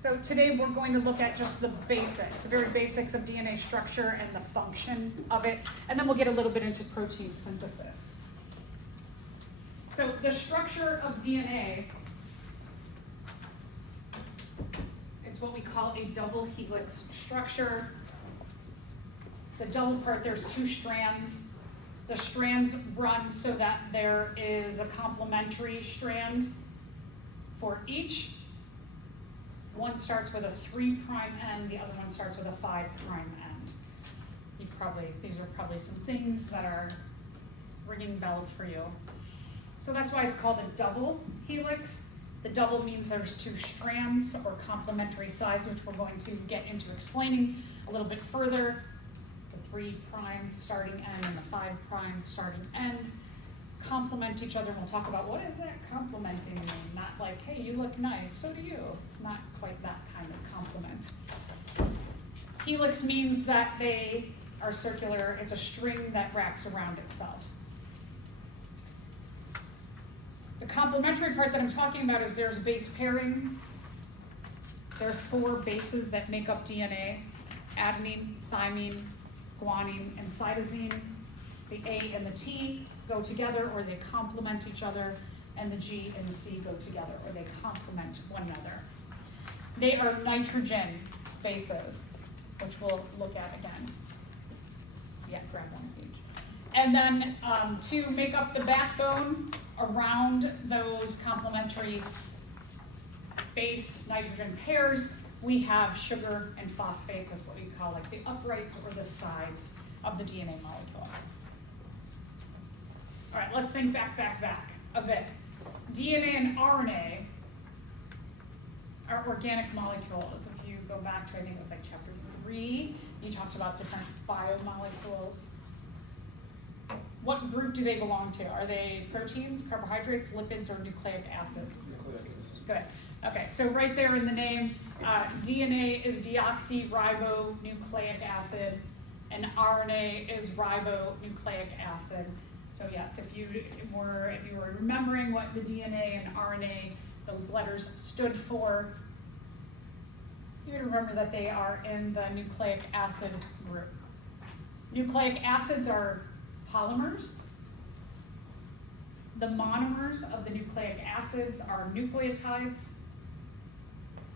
So today we're going to look at just the basics, the very basics of DNA structure and the function of it, and then we'll get a little bit into protein synthesis. So the structure of DNA, it's what we call a double helix structure. The double part, there's two strands. The strands run so that there is a complementary strand for each. One starts with a 3' end, the other one starts with a 5' end. These are probably some things that are ringing bells for you. So that's why it's called a double helix. The double means there's two strands or complementary sides, which we're going to get into explaining a little bit further. The 3' starting end and the 5' starting end complement each other, and we'll talk about what is that complementing mean. Not like, hey, you look nice, so do you. It's not quite that kind of compliment. Helix means that they are circular. It's a string that wraps around itself. The complementary part that I'm talking about is there's base pairings. There's 4 bases that make up DNA: adenine, thymine, guanine, and cytosine. The A and the T go together, or they complement each other, and the G and the C go together, or they complement one another. They are nitrogen bases, which we'll look at again. Yeah, grab one of each. And then to make up the backbone around those complementary base nitrogen pairs, we have sugar and phosphates, as what we call like the uprights or the sides of the DNA molecule. All right, let's think back a bit. DNA and RNA are organic molecules. If you go back to, I think it was like chapter 3, you talked about different biomolecules. What group do they belong to? Are they proteins, carbohydrates, lipids, or nucleic acids? Good. Okay, so right there in the name, DNA is deoxyribonucleic acid, and RNA is ribonucleic acid. So yes, if you were remembering what the DNA and RNA, those letters stood for, you would remember that they are in the nucleic acid group. Nucleic acids are polymers. The monomers of the nucleic acids are nucleotides.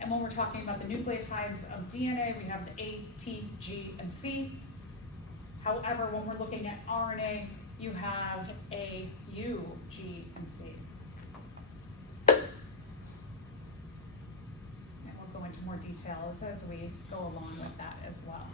And when we're talking about the nucleotides of DNA, we have the A, T, G, and C. However, when we're looking at RNA, you have A, U, G, and C. And we'll go into more details as we go along with that as well.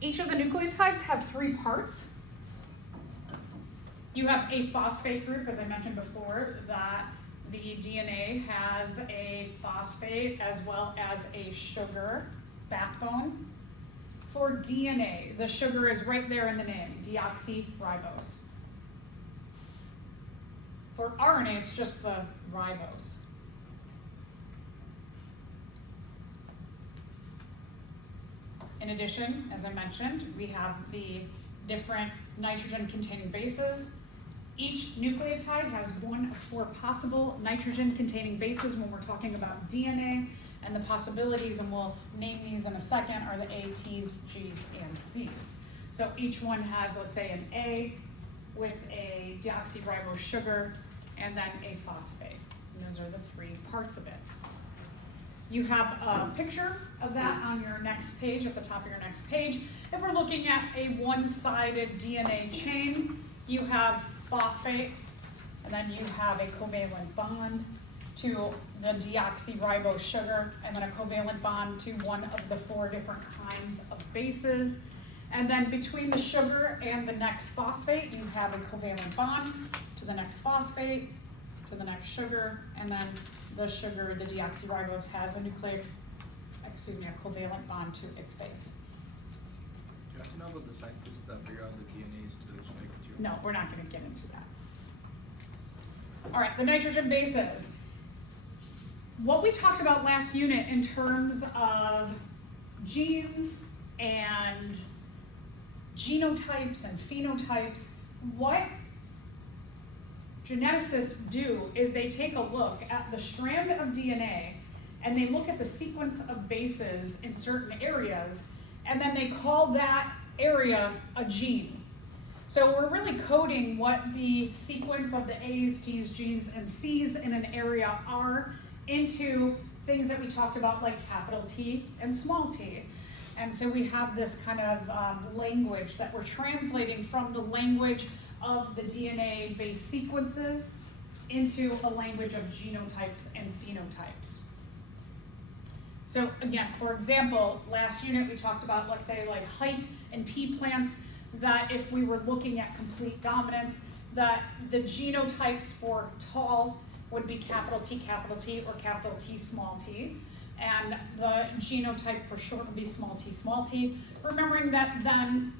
Each of the nucleotides have 3 parts. You have a phosphate group, as I mentioned before, that the DNA has a phosphate as well as a sugar backbone. For DNA, the sugar is right there in the name, deoxyribose. For RNA, it's just the ribose. In addition, as I mentioned, we have the different nitrogen-containing bases. Each nucleotide has 1 of 4 possible nitrogen-containing bases when we're talking about DNA, and the possibilities, and we'll name these in a second, are the A, T's, G's, and C's. So each one has, let's say, an A with a deoxyribose sugar, and then a phosphate. And those are the 3 parts of it. You have a picture of that on your next page, at the top of your next page. If we're looking at a one-sided DNA chain, you have phosphate, and then you have a covalent bond to the deoxyribose sugar, and then a covalent bond to one of the 4 different kinds of bases. And then between the sugar and the next phosphate, you have a covalent bond to the next phosphate, to the next sugar, and then the sugar, the deoxyribose, has a covalent bond to its base. Do you have to know about the scientists that figure out the DNA's the genetic material? No, we're not going to get into that. All right, the nitrogen bases. What we talked about last unit in terms of genes and genotypes and phenotypes, what geneticists do is they take a look at the strand of DNA and they look at the sequence of bases in certain areas, and then they call that area a gene. So we're really coding what the sequence of the A's, T's, G's, and C's in an area are into things that we talked about like capital T and small t. And so we have this kind of language that we're translating from the language of the DNA-based sequences into a language of genotypes and phenotypes. So again, for example, last unit we talked about, let's say like height in pea plants, that if we were looking at complete dominance, that the genotypes for tall would be capital T, or capital T, small t. And the genotype for short would be small t. Remembering that then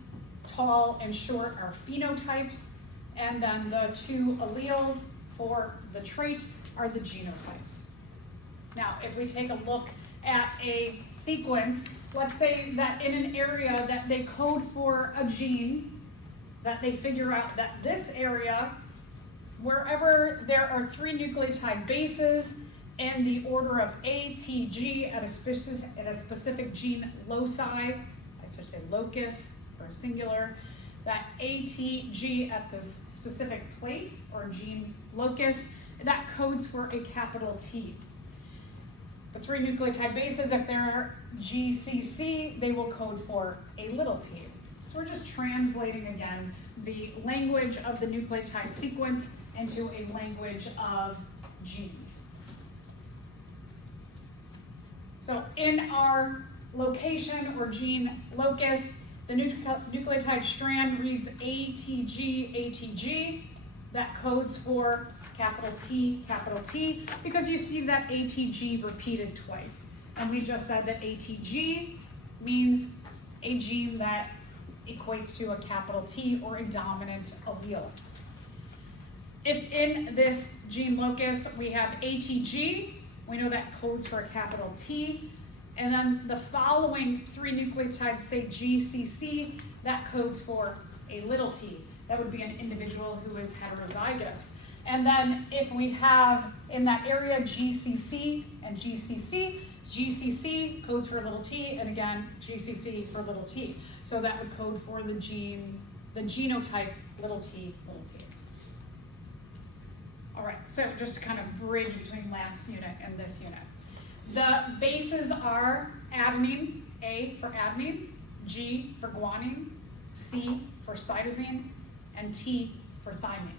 tall and short are phenotypes, and then the two alleles for the trait are the genotypes. Now, if we take a look at a sequence, let's say that in an area that they code for a gene, that they figure out that this area, wherever there are 3 nucleotide bases in the order of A, T, G at a specific gene loci, I should say locus or singular, that A, T, G at this specific place or gene locus, that codes for a capital T. The 3 nucleotide bases, if they're GCC, they will code for a little t. So we're just translating again the language of the nucleotide sequence into a language of genes. So in our location or gene locus, the nucleotide strand reads ATG, that codes for capital T, because you see that ATG repeated twice. And we just said that ATG means a gene that equates to a capital T or a dominant allele. If in this gene locus we have ATG, we know that codes for a capital T, and then the following 3 nucleotides, say GCC, that codes for a little t. That would be an individual who is heterozygous. And then if we have in that area GCC and GCC, GCC codes for little t, and again, GCC for little t. So that would code for the genotype little t. All right, so just to kind of bridge between last unit and this unit. The bases are adenine, A for adenine, G for guanine, C for cytosine, and T for thymine.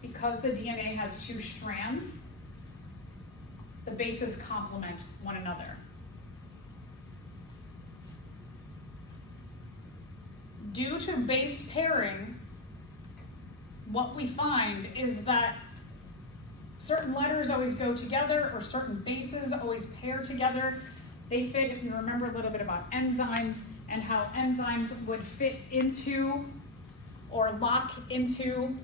Because the DNA has 2 strands, the bases complement one another. Due to base pairing, what we find is that certain letters always go together, or certain bases always pair together. They fit, if you remember a little bit about enzymes and how enzymes would fit into or lock into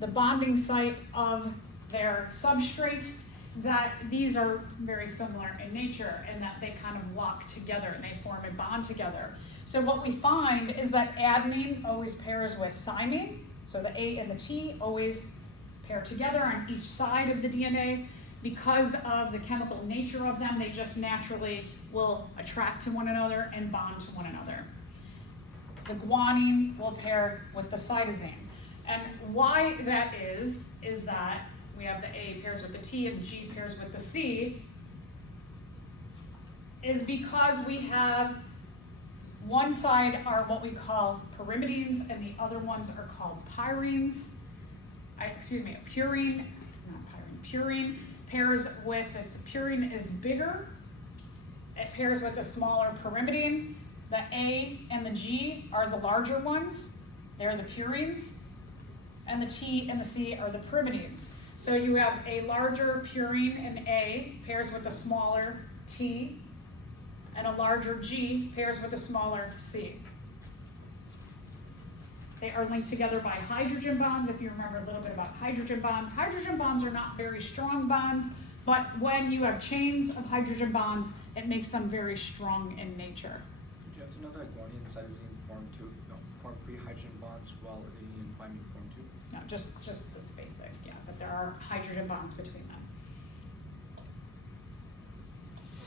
the bonding site of their substrate, that these are very similar in nature and that they kind of lock together and they form a bond together. So what we find is that adenine always pairs with thymine, so the A and the T always pair together on each side of the DNA. Because of the chemical nature of them, they just naturally will attract to one another and bond to one another. The guanine will pair with the cytosine. And why that is that we have the A pairs with the T and the G pairs with the C, is because we have one side are what we call pyrimidines and the other ones are called purines. Purine pairs with, purine is bigger. It pairs with a smaller pyrimidine. The A and the G are the larger ones. They're the purines. And the T and the C are the pyrimidines. So you have a larger purine in A pairs with a smaller T, and a larger G pairs with a smaller C. They are linked together by hydrogen bonds. If you remember a little bit about hydrogen bonds are not very strong bonds, But when you have chains of hydrogen bonds, it makes them very strong in nature. Do you have to know that guanine and cytosine form free hydrogen bonds while adenine and thymine form two? No, just this basic, yeah, but there are hydrogen bonds between them.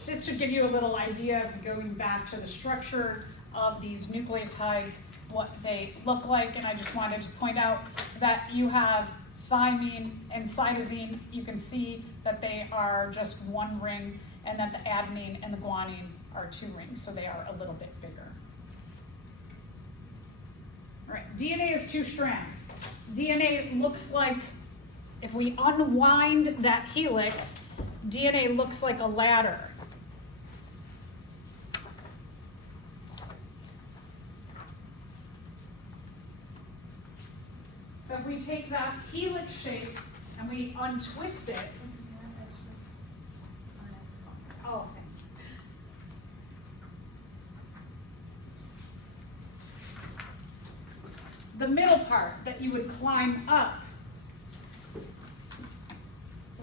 This should give you a little idea of going back to the structure of these nucleotides, what they look like, and I just wanted to point out that you have thymine and cytosine. You can see that they are just one ring, and that the adenine and the guanine are two rings, so they are a little bit bigger. All right, DNA is two strands. DNA looks like, if we unwind that helix, DNA looks like a ladder. So if we take that helix shape and we untwist it, oh, thanks. The middle part that you would climb up. So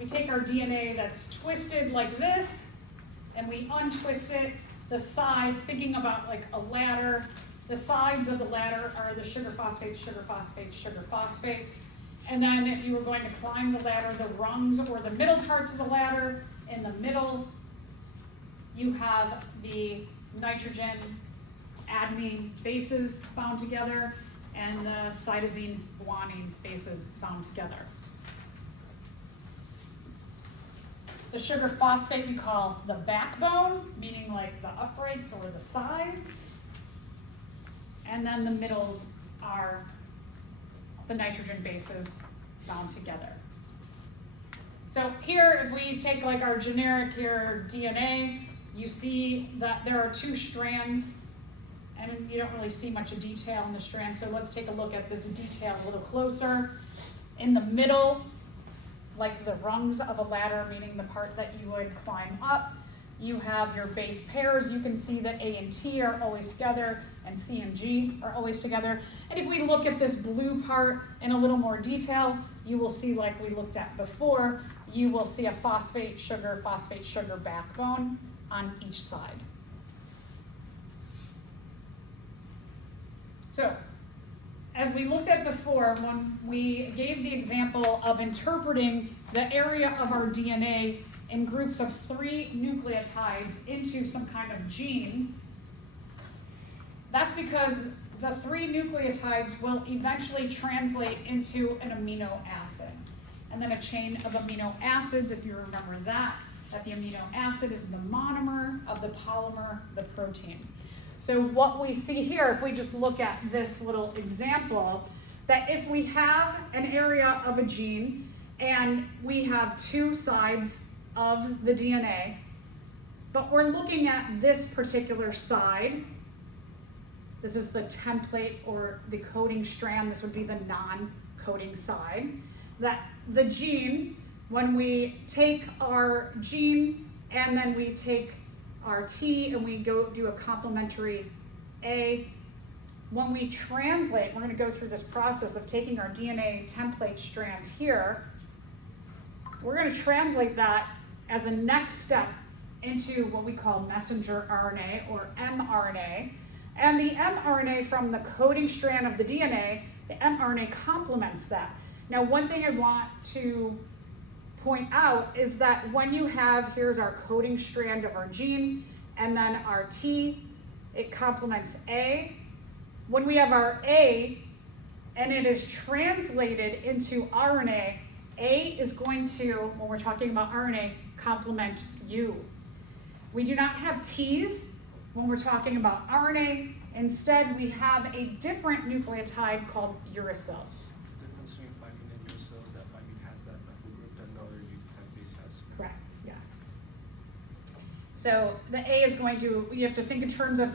we take our DNA that's twisted like this, and we untwist it. The sides, thinking about like a ladder, the sides of the ladder are the sugar phosphates, sugar phosphates, sugar phosphates. And then if you were going to climb the ladder, the rungs or the middle parts of the ladder, in the middle, you have the nitrogen adenine bases bound together and the cytosine guanine bases bound together. The sugar phosphate we call the backbone, meaning like the uprights or the sides. And then the middles are the nitrogen bases bound together. So here, if we take like our generic here DNA, you see that there are two strands, and you don't really see much of detail in the strand, so let's take a look at this detail a little closer. In the middle, like the rungs of a ladder, meaning the part that you would climb up, you have your base pairs. You can see that A and T are always together, and C and G are always together. And if we look at this blue part in a little more detail, you will see, like we looked at before, you will see a phosphate, sugar backbone on each side. So, as we looked at before, when we gave the example of interpreting the area of our DNA in groups of 3 nucleotides into some kind of gene, that's because the 3 nucleotides will eventually translate into an amino acid. And then a chain of amino acids, if you remember that the amino acid is the monomer of the polymer, the protein. So what we see here, if we just look at this little example, that if we have an area of a gene and we have 2 sides of the DNA, but we're looking at this particular side. This is the template or the coding strand. This would be the non-coding side. That the gene, when we take our gene and then we take our T and we go do a complementary A, when we translate, we're going to go through this process of taking our DNA template strand here. We're going to translate that as a next step into what we call messenger RNA or mRNA. And the mRNA from the coding strand of the DNA, the mRNA complements that. Now, one thing I want to point out is that when you have, here's our coding strand of our gene, and then our T, it complements A. When we have our A, and it is translated into RNA, A is going to, when we're talking about RNA, complement U. We do not have T's when we're talking about RNA. Instead, we have a different nucleotide called uracil. The difference between thymine and uracil is that thymine has that methyl group that no other nucleotide base has. Correct, yeah. So the A is going to, you have to think in terms of,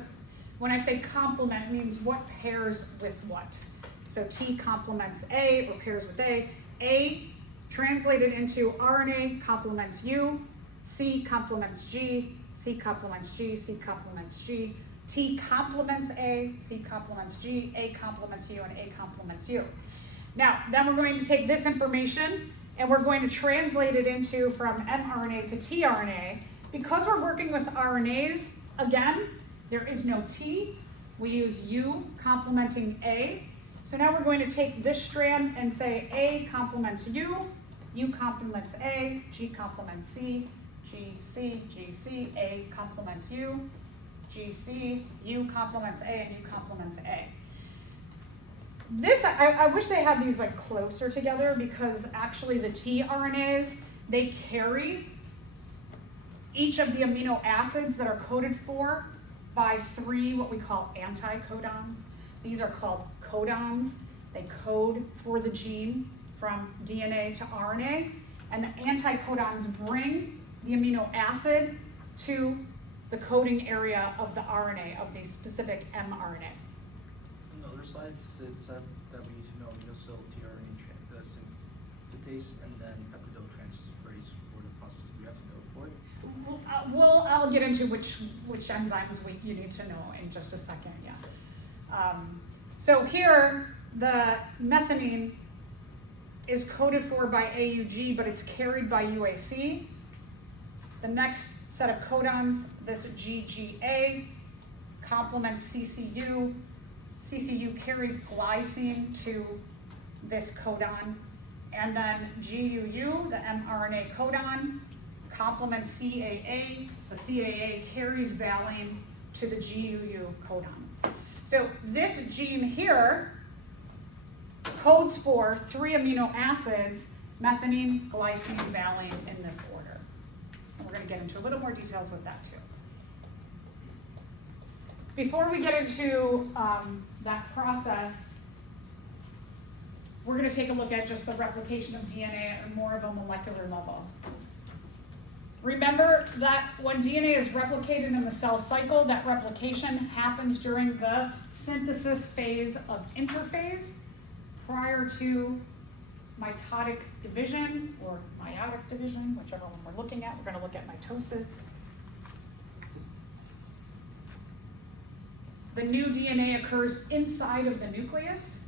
when I say complement, it means what pairs with what. So T complements A or pairs with A. A translated into RNA complements U. C complements G. C complements G. C complements G. T complements A. C complements G. A complements U. And A complements U. Now, then we're going to take this information and we're going to translate it into from mRNA to tRNA. Because we're working with RNAs, again, there is no T. We use U complementing A. So now we're going to take this strand and say A complements U complements A, G complements C, G, C, A complements U, G, C, U complements A, and U complements A. This, I wish they had these like closer together, because actually the tRNAs, they carry each of the amino acids that are coded for by 3 what we call anticodons. These are called codons. They code for the gene from DNA to RNA, and the anticodons bring the amino acid to the coding area of the RNA, of the specific mRNA. On the other slides, it said that we need to know nucleosyl tRNA synthetase and then peptidotransferase for the process. Do you have to know for it? I'll get into which enzymes you need to know in just a second, yeah. So here, the methionine is coded for by AUG, but it's carried by UAC. The next set of codons, this GGA, complements CCU. CCU carries glycine to this codon. And then GUU, the mRNA codon, complements CAA. The CAA carries valine to the GUU codon. So this gene here codes for 3 amino acids, methionine, glycine, valine, in this order. And we're going to get into a little more details with that too. Before we get into that process, we're going to take a look at just the replication of DNA at more of a molecular level. Remember that when DNA is replicated in the cell cycle, that replication happens during the synthesis phase of interphase prior to mitotic division or meiotic division, whichever one we're looking at. We're going to look at mitosis. The new DNA occurs inside of the nucleus.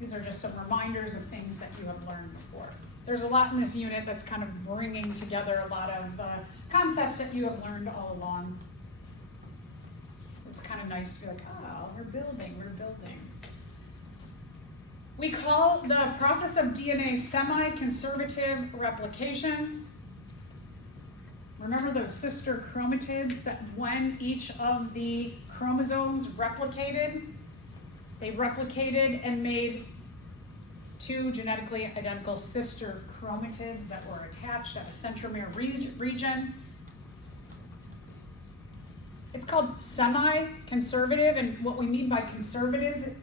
These are just some reminders of things that you have learned before. There's a lot in this unit that's kind of bringing together a lot of concepts that you have learned all along. It's kind of nice to be like, oh, we're building. We call the process of DNA semi-conservative replication. Remember those sister chromatids that when each of the chromosomes replicated, they replicated and made 2 genetically identical sister chromatids that were attached at a centromere region. It's called semi-conservative, and what we mean by conservative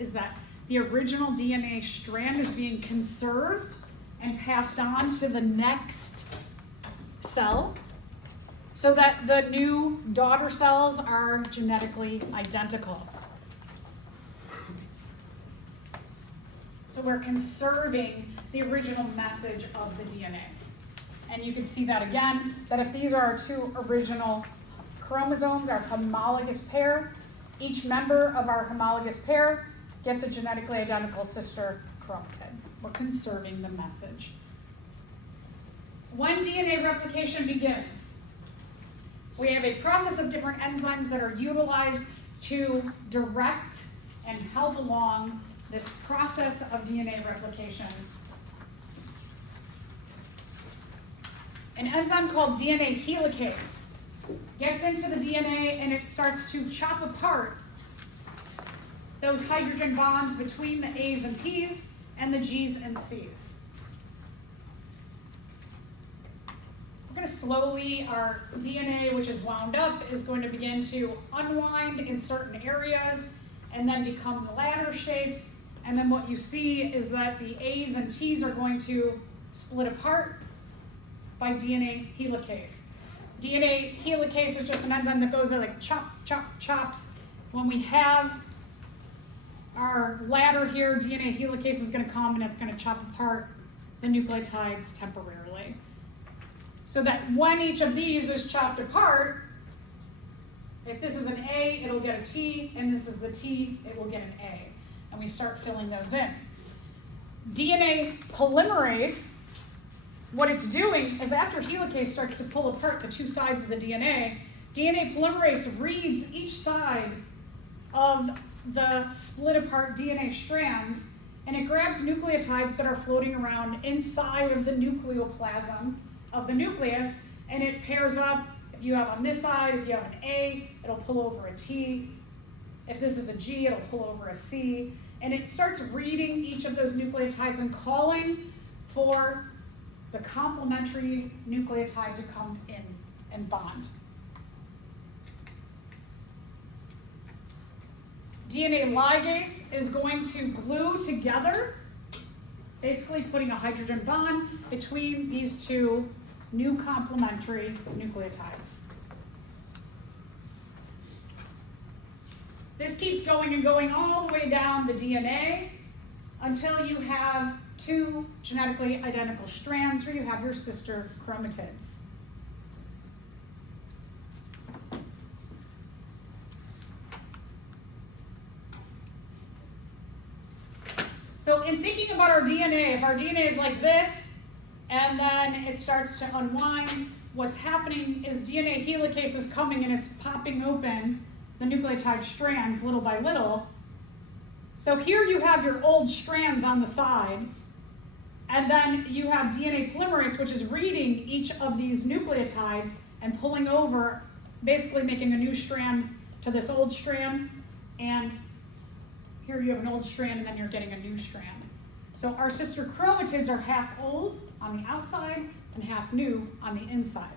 is that the original DNA strand is being conserved and passed on to the next cell so that the new daughter cells are genetically identical. So we're conserving the original message of the DNA. And you can see that again, that if these are our 2 original chromosomes, our homologous pair, each member of our homologous pair gets a genetically identical sister chromatid. We're conserving the message. When DNA replication begins, we have a process of different enzymes that are utilized to direct and help along this process of DNA replication. An enzyme called DNA helicase gets into the DNA and it starts to chop apart those hydrogen bonds between the A's and T's and the G's and C's. We're going to slowly, our DNA, which is wound up, is going to begin to unwind in certain areas and then become ladder shaped. And then what you see is that the A's and T's are going to split apart by DNA helicase. DNA helicase is just an enzyme that goes there like chop, chop, chops. When we have our ladder here, DNA helicase is going to come and it's going to chop apart the nucleotides temporarily. so that when each of these is chopped apart, if this is an A, it'll get a T, and this is the T, it will get an A. And we start filling those in. DNA polymerase, what it's doing is after helicase starts to pull apart the two sides of the DNA polymerase reads each side of the split apart DNA strands, and it grabs nucleotides that are floating around inside of the nucleoplasm of the nucleus, and it pairs up. If you have on this side, if you have an A, it'll pull over a T. If this is a G, it'll pull over a C. And it starts reading each of those nucleotides and calling for the complementary nucleotide to come in and bond. DNA ligase is going to glue together, basically putting a hydrogen bond between these two new complementary nucleotides. This keeps going and going all the way down the DNA until you have two genetically identical strands where you have your sister chromatids. So in thinking about our DNA, if our DNA is like this, and then it starts to unwind, what's happening is DNA helicase is coming and it's popping open the nucleotide strands little by little. So here you have your old strands on the side, and then you have DNA polymerase, which is reading each of these nucleotides and pulling over, basically making a new strand to this old strand, and here you have an old strand and then you're getting a new strand. So our sister chromatids are half old on the outside and half new on the inside.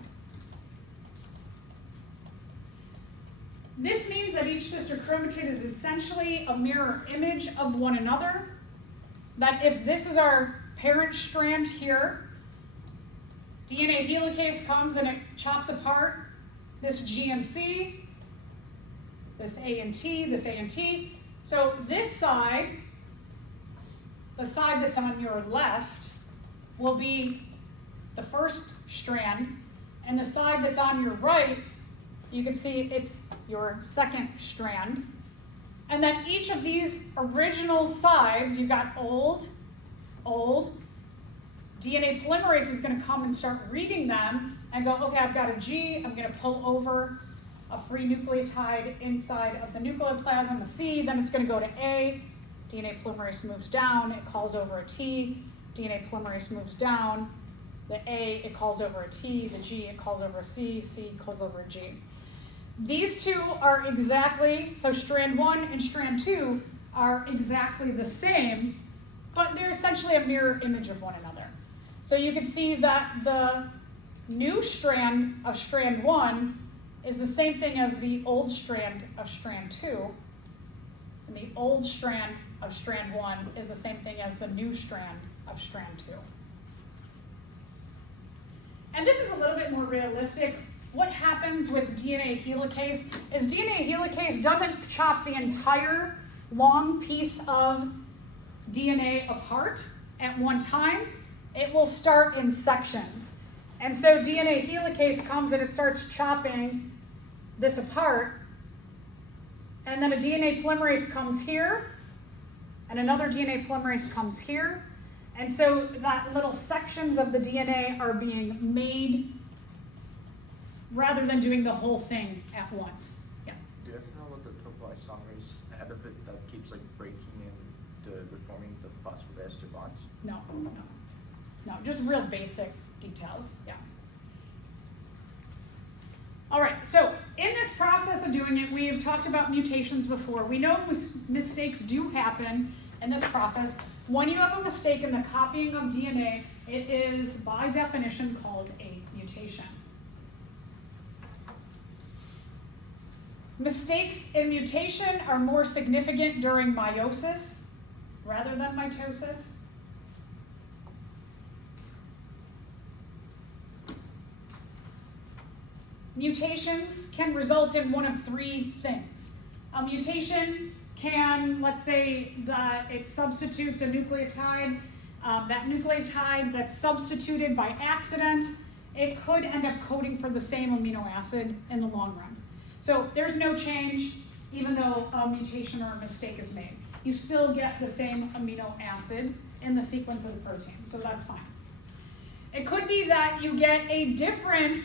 This means that each sister chromatid is essentially a mirror image of one another. That if this is our parent strand here, DNA helicase comes and it chops apart this G and C, this A and T, this A and T. So this side, the side that's on your left, will be the first strand, and the side that's on your right, you can see it's your second strand. And then each of these original sides, you've got old, DNA polymerase is going to come and start reading them and go, okay, I've got a G, I'm going to pull over a free nucleotide inside of the nucleoplasm, a C, then it's going to go to A, DNA polymerase moves down, it calls over a T, DNA polymerase moves down, the A, it calls over a T, the G, it calls over a C, C calls over a G. These two are exactly, so strand 1 and strand 2 are exactly the same, but they're essentially a mirror image of one another. So you can see that the new strand of strand 1 is the same thing as the old strand of strand 2, and the old strand of strand 1 is the same thing as the new strand of strand 2. And this is a little bit more realistic. What happens with DNA helicase is DNA helicase doesn't chop the entire long piece of DNA apart at one time. It will start in sections. And so DNA helicase comes and it starts chopping this apart, and then a DNA polymerase comes here, and another DNA polymerase comes here, and so that little sections of the DNA are being made rather than doing the whole thing at once. Yeah. Do you have to know what the topoisomerase ahead of it that keeps like breaking and reforming the phosphoester bonds? No, just real basic details, yeah. All right, so in this process of doing it, we've talked about mutations before. We know mistakes do happen in this process. When you have a mistake in the copying of DNA, it is by definition called a mutation. Mistakes in mutation are more significant during meiosis rather than mitosis. Mutations can result in one of three things. A mutation can, let's say that it substitutes a nucleotide. That nucleotide that's substituted by accident, it could end up coding for the same amino acid in the long run. So there's no change, even though a mutation or a mistake is made. You still get the same amino acid in the sequence of the protein, so that's fine. It could be that you get a different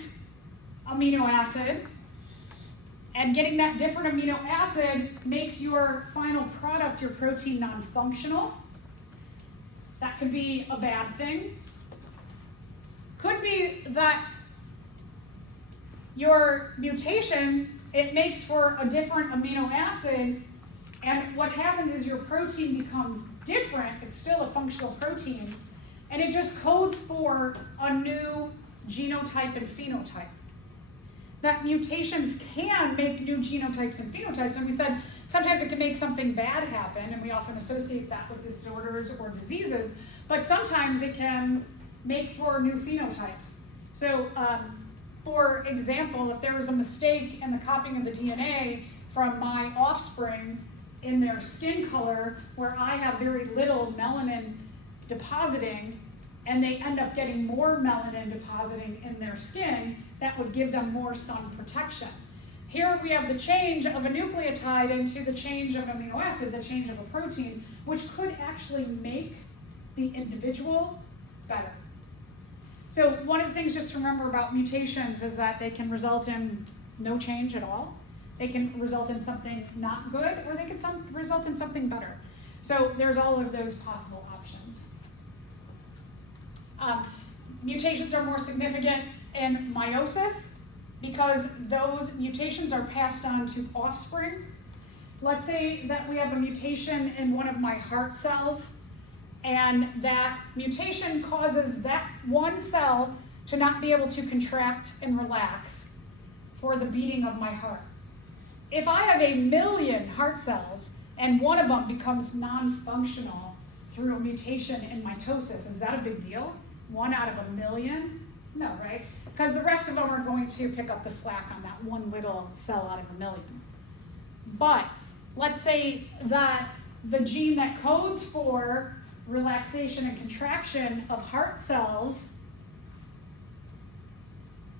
amino acid, and getting that different amino acid makes your final product, your protein, non-functional. That could be a bad thing. Could be that your mutation, it makes for a different amino acid, and what happens is your protein becomes different. It's still a functional protein, and it just codes for a new genotype and phenotype. That mutations can make new genotypes and phenotypes, and we said sometimes it can make something bad happen, and we often associate that with disorders or diseases, but sometimes it can make for new phenotypes. So, for example, if there was a mistake in the copying of the DNA from my offspring in their skin color, where I have very little melanin depositing, and they end up getting more melanin depositing in their skin, that would give them more sun protection. Here we have the change of a nucleotide into the change of an amino acid, the change of a protein, which could actually make the individual better. So one of the things just to remember about mutations is that they can result in no change at all. They can result in something not good, or they can result in something better. So there's all of those possible options. Mutations are more significant in meiosis because those mutations are passed on to offspring. Let's say that we have a mutation in one of my heart cells, and that mutation causes that one cell to not be able to contract and relax for the beating of my heart. If I have 1 million heart cells and one of them becomes non-functional through a mutation in mitosis, is that a big deal? 1 out of 1 million? No, right? Because the rest of them are going to pick up the slack on that one little cell out of 1 million. But let's say that the gene that codes for relaxation and contraction of heart cells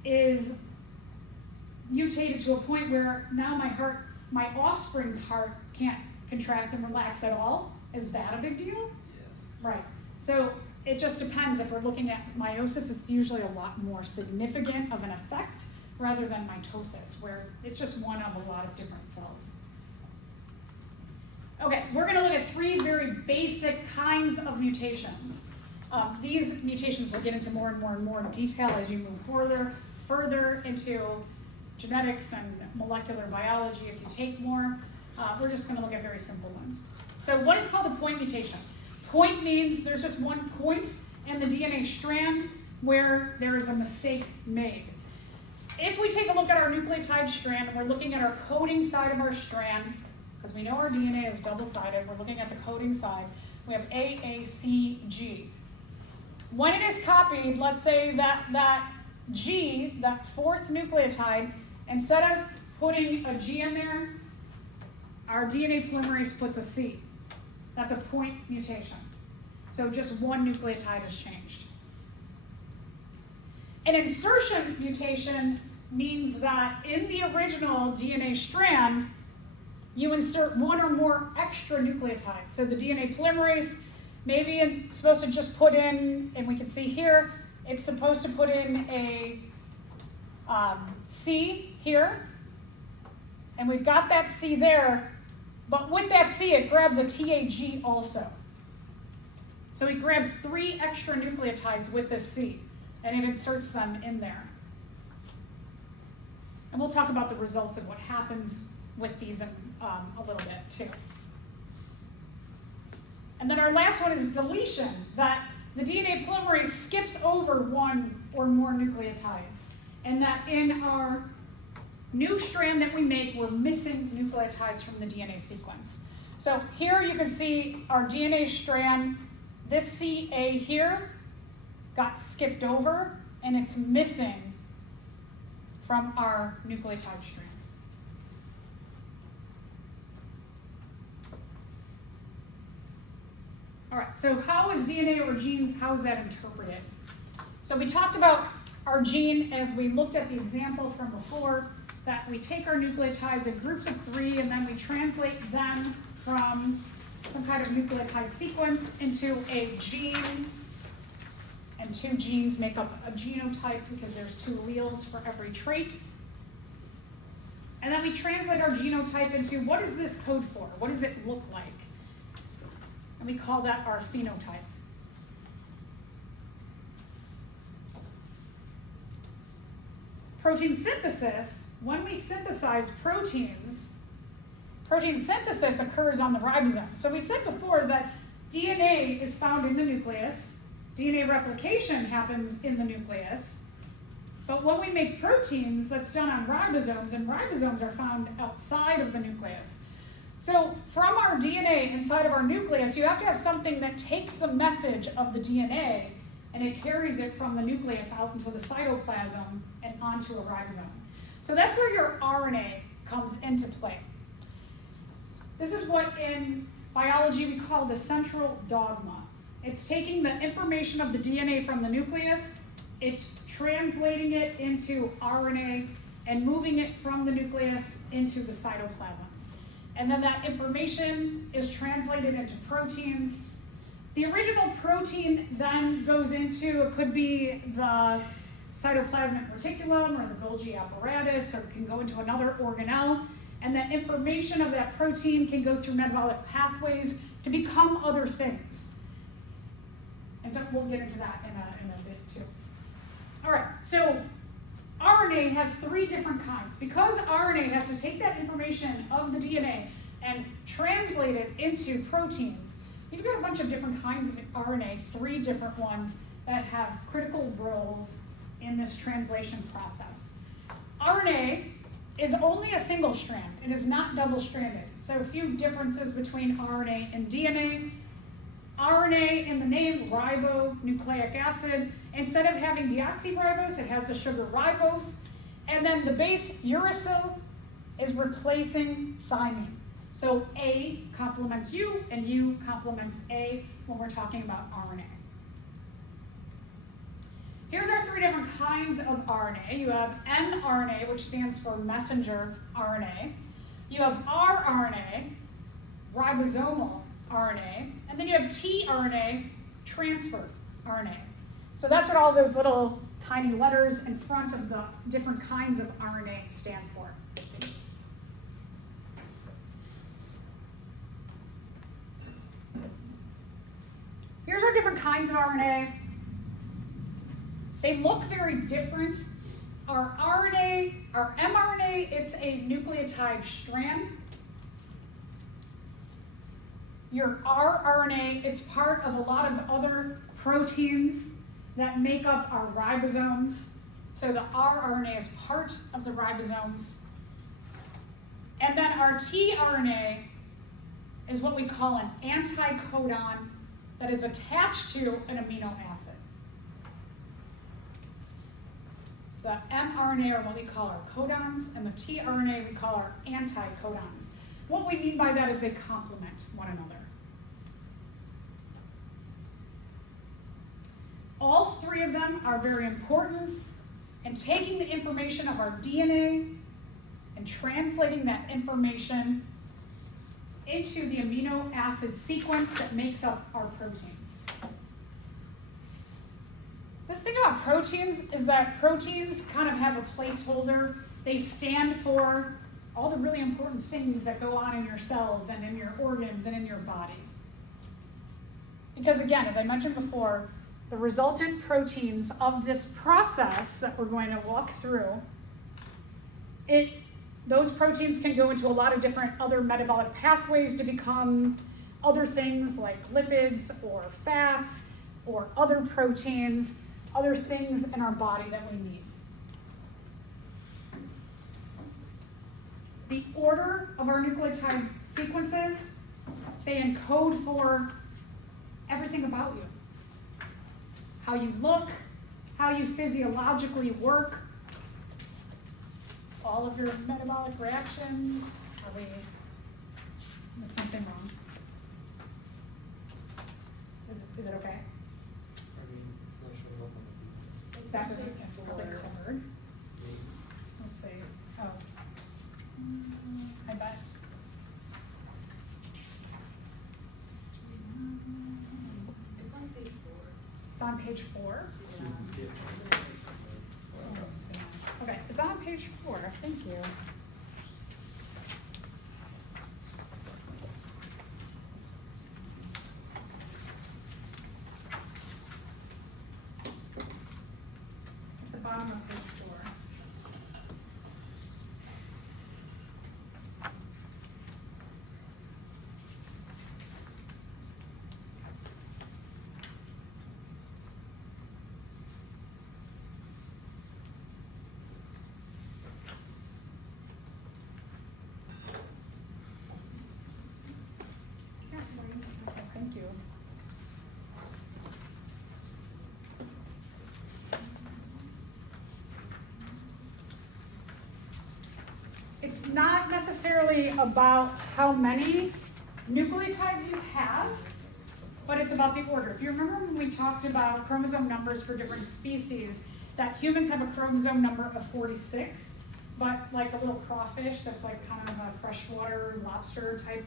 is mutated to a point where now my offspring's heart can't contract and relax at all. Is that a big deal? Yes. Right. So it just depends. If we're looking at meiosis, it's usually a lot more significant of an effect rather than mitosis, where it's just one of a lot of different cells. Okay, we're going to look at 3 very basic kinds of mutations. These mutations we'll get into more and more and more in detail as you move further into genetics and molecular biology if you take more. We're just going to look at very simple ones. So what is called a point mutation? Point means there's just one point in the DNA strand where there is a mistake made. If we take a look at our nucleotide strand and we're looking at our coding side of our strand, because we know our DNA is double-sided, we're looking at the coding side, we have A, A, C, G. When it is copied, let's say that G, that 4th nucleotide, instead of putting a G in there, our DNA polymerase puts a C. That's a point mutation. So just one nucleotide has changed. An insertion mutation means that in the original DNA strand, you insert 1 or more extra nucleotides. So the DNA polymerase, maybe it's supposed to just put in, and we can see here, it's supposed to put in a C here, and we've got that C there, but with that C, it grabs a TAG also. So it grabs 3 extra nucleotides with this C, and it inserts them in there. And we'll talk about the results of what happens with these in a little bit too. And then our last one is deletion, that the DNA polymerase skips over 1 or more nucleotides, and that in our new strand that we make, we're missing nucleotides from the DNA sequence. So here you can see our DNA strand, this CA here got skipped over, and it's missing from our nucleotide strand. All right, so how is DNA or genes, how is that interpreted? So we talked about our gene, as we looked at the example from before, that we take our nucleotides in groups of 3 and then we translate them from some kind of nucleotide sequence into a gene, and 2 genes make up a genotype because there's 2 alleles for every trait. And then we translate our genotype into what is this code for? What does it look like? And we call that our phenotype. Protein synthesis, when we synthesize proteins, protein synthesis occurs on the ribosome. So we said before that DNA is found in the nucleus, DNA replication happens in the nucleus, but when we make proteins, that's done on ribosomes, and ribosomes are found outside of the nucleus. So from our DNA inside of our nucleus, you have to have something that takes the message of the DNA and it carries it from the nucleus out into the cytoplasm and onto a ribosome. So that's where your RNA comes into play. This is what in biology we call the central dogma. It's taking the information of the DNA from the nucleus, it's translating it into RNA and moving it from the nucleus into the cytoplasm. And then that information is translated into proteins. The original protein then goes into, it could be the cytoplasmic reticulum or the Golgi apparatus, or it can go into another organelle, and that information of that protein can go through metabolic pathways to become other things. And so we'll get into that in a bit too. All right, so RNA has 3 different kinds. Because RNA has to take that information of the DNA and translate it into proteins, you've got a bunch of different kinds of RNA, 3 different ones that have critical roles in this translation process. RNA is only a single strand. It is not double-stranded. So a few differences between RNA and DNA. RNA in the name, ribonucleic acid, instead of having deoxyribose, it has the sugar ribose. And then the base uracil is replacing thymine. So A complements U and U complements A when we're talking about RNA. Here's our 3 different kinds of RNA. You have mRNA, which stands for messenger RNA. You have rRNA, ribosomal RNA, and then you have tRNA, transfer RNA. So that's what all those little tiny letters in front of the different kinds of RNA stand for. Here's our different kinds of RNA. They look very different. Our RNA, our mRNA, it's a nucleotide strand. Your rRNA, it's part of a lot of other proteins that make up our ribosomes. So the rRNA is part of the ribosomes. And then our tRNA is what we call an anticodon that is attached to an amino acid. The mRNA are what we call our codons, and the tRNA we call our anticodons. What we mean by that is they complement one another. All 3 of them are very important in taking the information of our DNA and translating that information into the amino acid sequence that makes up our proteins. This thing about proteins is that proteins kind of have a placeholder. They stand for all the really important things that go on in your cells and in your organs and in your body. Because again, as I mentioned before, the resultant proteins of this process that we're going to walk through, those proteins can go into a lot of different other metabolic pathways to become other things like lipids or fats or other proteins, other things in our body that we need. The order of our nucleotide sequences, they encode for everything about you. How you look, how you physiologically work, all of your metabolic reactions. Are we missed something wrong? Is it okay? I mean, it's not showing up on the That doesn't, it's a little bit. It's on page 4. It's on page 4. Yeah. Okay, it's on page 4. Thank you. At the bottom of page 4. Okay, thank you. It's not necessarily about how many nucleotides you have, but it's about the order. If you remember when we talked about chromosome numbers for different species, that humans have a chromosome number of 46, but like a little crawfish that's like kind of a freshwater lobster type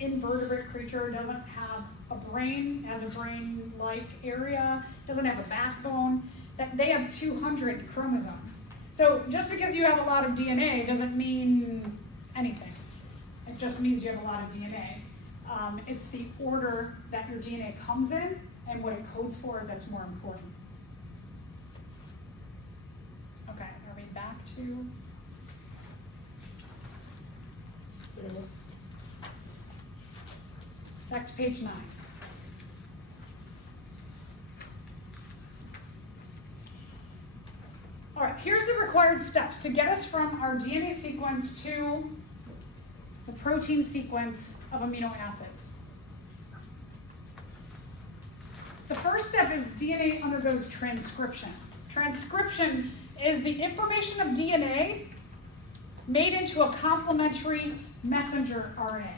invertebrate creature doesn't have a brain, has a brain-like area, doesn't have a backbone, that they have 200 chromosomes. So just because you have a lot of DNA doesn't mean anything. It just means you have a lot of DNA. It's the order that your DNA comes in and what it codes for that's more important. Okay, are we back to? Back to page 9. All right, here's the required steps to get us from our DNA sequence to the protein sequence of amino acids. The first step is DNA undergoes transcription. Transcription is the information of DNA made into a complementary messenger RNA.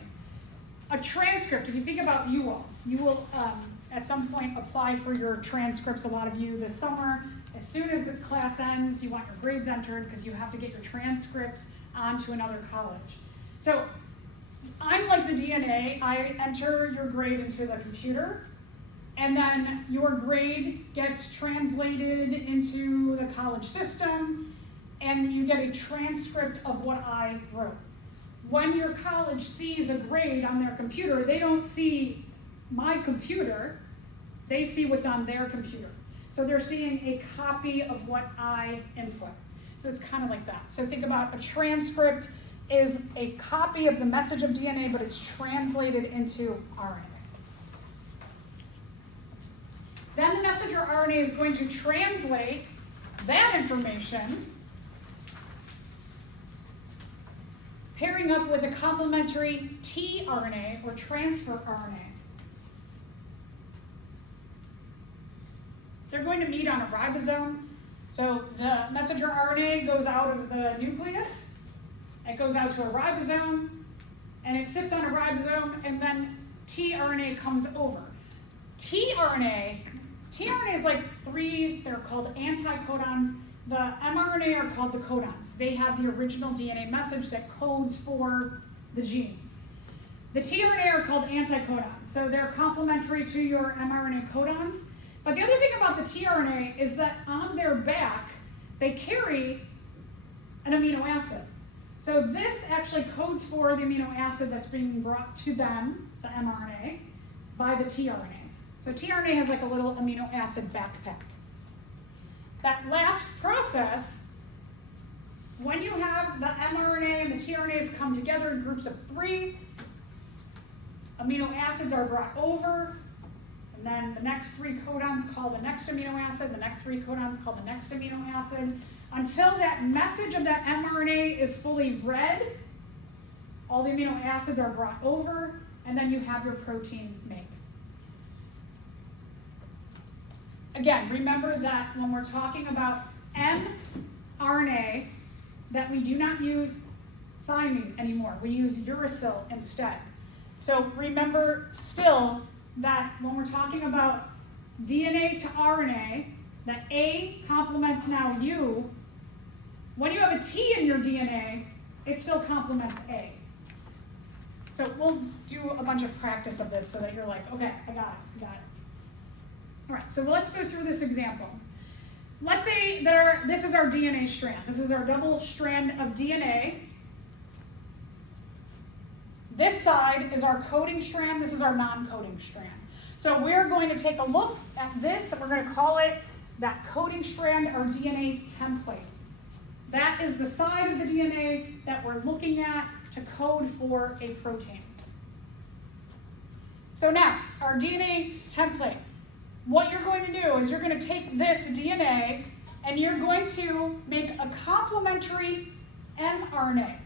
A transcript, if you think about you will at some point apply for your transcripts, a lot of you this summer. As soon as the class ends, you want your grades entered because you have to get your transcripts onto another college. So I'm like the DNA, I enter your grade into the computer, and then your grade gets translated into the college system, and you get a transcript of what I wrote. When your college sees a grade on their computer, they don't see my computer, they see what's on their computer. So they're seeing a copy of what I input. So it's kind of like that. So think about a transcript is a copy of the message of DNA, but it's translated into RNA. Then the messenger RNA is going to translate that information, pairing up with a complementary tRNA or transfer RNA. They're going to meet on a ribosome. So the messenger RNA goes out of the nucleus, it goes out to a ribosome, and it sits on a ribosome, and then tRNA comes over. tRNA is like 3, they're called anticodons. The mRNA are called the codons. They have the original DNA message that codes for the gene. The tRNA are called anticodons, so they're complementary to your mRNA codons. But the other thing about the tRNA is that on their back, they carry an amino acid. So this actually codes for the amino acid that's being brought to them, the mRNA, by the tRNA. So tRNA has like a little amino acid backpack. That last process, when you have the mRNA and the tRNAs come together in groups of 3, amino acids are brought over, and then the next 3 codons call the next amino acid, the next 3 codons call the next amino acid, until that message of that mRNA is fully read, all the amino acids are brought over, and then you have your protein made. Again, remember that when we're talking about mRNA, that we do not use thymine anymore. We use uracil instead. So remember still that when we're talking about DNA to RNA, that A complements now U. When you have a T in your DNA, it still complements A. So we'll do a bunch of practice of this so that you're like, okay, I got it. All right, so let's go through this example. Let's say this is our DNA strand. This is our double strand of DNA. This side is our coding strand. This is our non-coding strand. So we're going to take a look at this, and we're going to call it that coding strand or DNA template. That is the side of the DNA that we're looking at to code for a protein. So now, our DNA template. What you're going to do is you're going to take this DNA and you're going to make a complementary mRNA.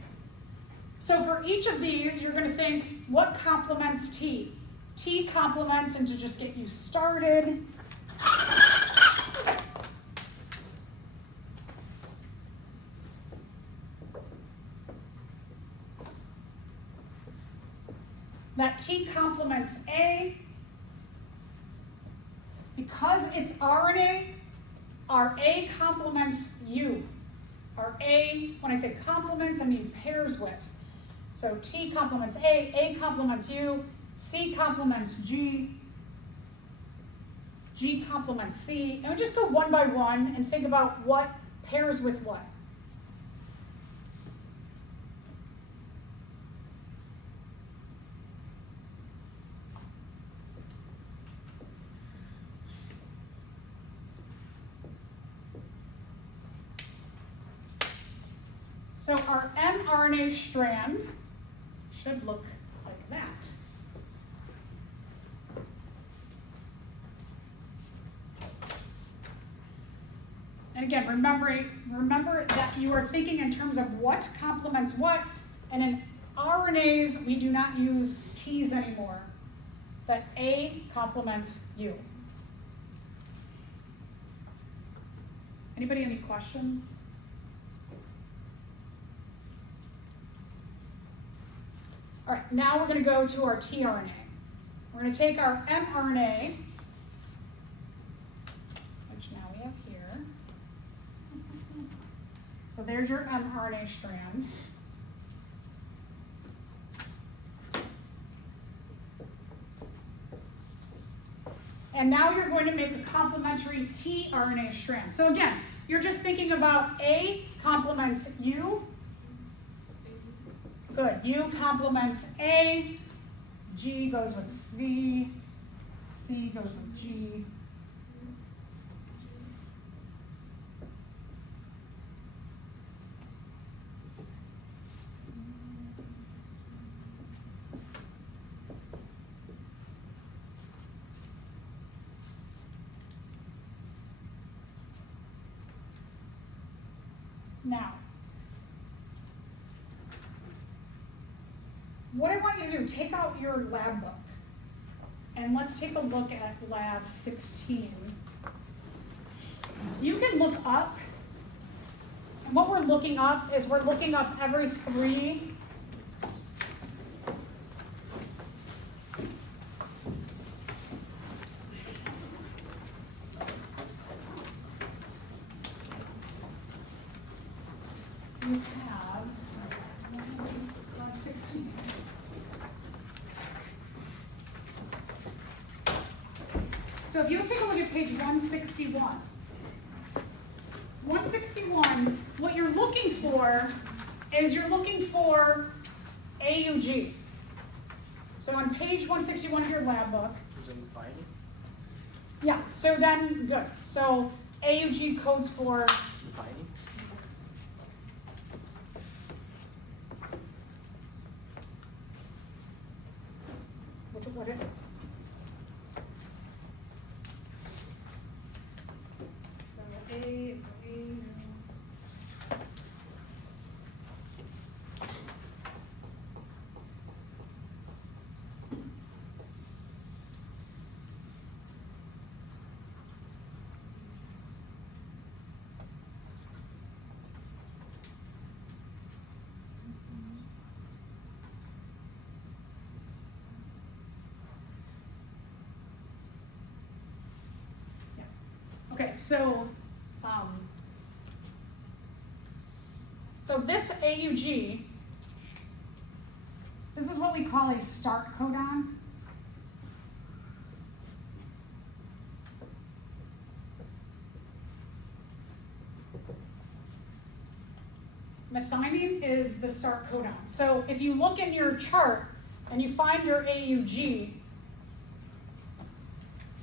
So for each of these, you're going to think, what complements T? T complements, and to just get you started, that T complements A. Because it's RNA, our A complements U. Our A, when I say complements, I mean pairs with. So T complements A complements U, C complements G, G complements C. And we just go one by one and think about what pairs with what. So our mRNA strand should look like that. And again, remember that you are thinking in terms of what complements what, and in RNAs, we do not use T's anymore. That A complements U. Anybody any questions? All right, now we're going to go to our tRNA. We're going to take our mRNA, which now we have here. So there's your mRNA strand. And now you're going to make a complementary tRNA strand. So again, you're just thinking about A complements U. Good. U complements A. G goes with C. C goes with G. Now, what I want you to do, take out your lab book, and let's take a look at lab 16. You can look up, and what we're looking up is we're looking up every 3 you have lab 16. So if you take a look at page 161, 161, what you're looking for is you're looking for AUG. So on page 161 of your lab book, Is it finding? yeah, so then, good. So AUG codes for, Finding? what is it? So A. Okay, so this AUG, this This is what we call a start codon. Methionine is the start codon. So if you look in your chart and you find your AUG,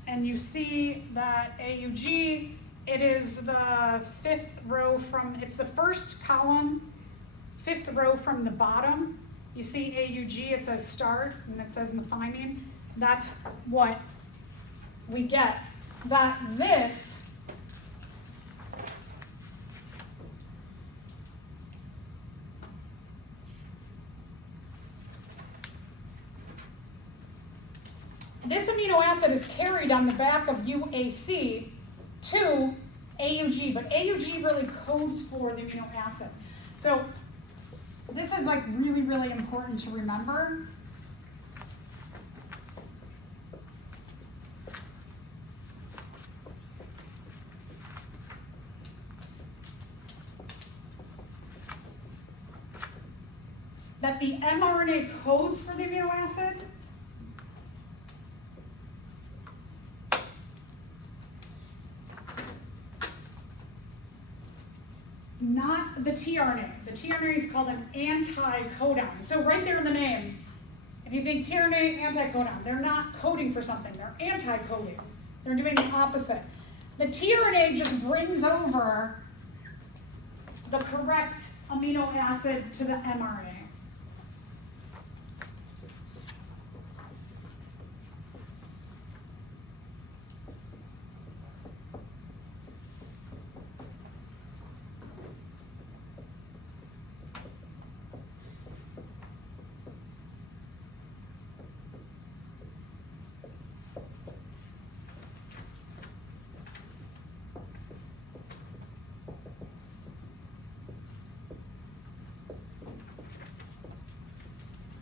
and you see that AUG, it is the fifth row from, it's the first column, fifth row from the bottom. You see AUG, it says start, and it says methionine. That's what we get. That this amino acid is carried on the back of UAC to AUG, but AUG really codes for the amino acid. So this is like really, really important to remember. That the mRNA codes for the amino acid. Not the tRNA. The tRNA is called an anti-codon. So right there in the name, if you think tRNA, anti-codon, they're not coding for something, they're anti-coding. They're doing the opposite. The tRNA just brings over the correct amino acid to the mRNA.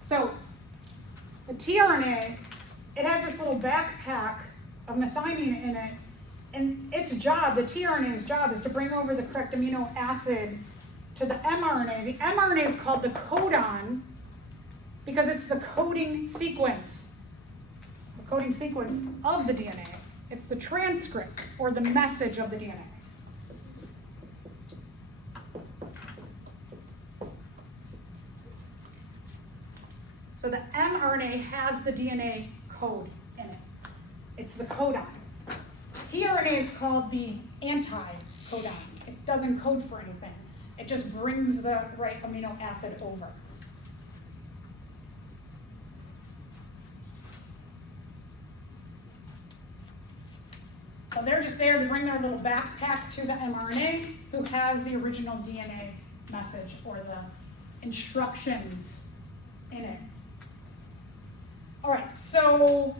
So the tRNA, it has this little backpack of methionine in it, and its job, the tRNA's job, is to bring over the correct amino acid to the mRNA. The mRNA is called the codon because it's the coding sequence of the DNA. It's the transcript or the message of the DNA. So the mRNA has the DNA code in it. It's the codon. tRNA is called the anti-codon. It doesn't code for anything. It just brings the right amino acid over. So they're just there to bring their little backpack to the mRNA, who has the original DNA message or the instructions in it. All right, so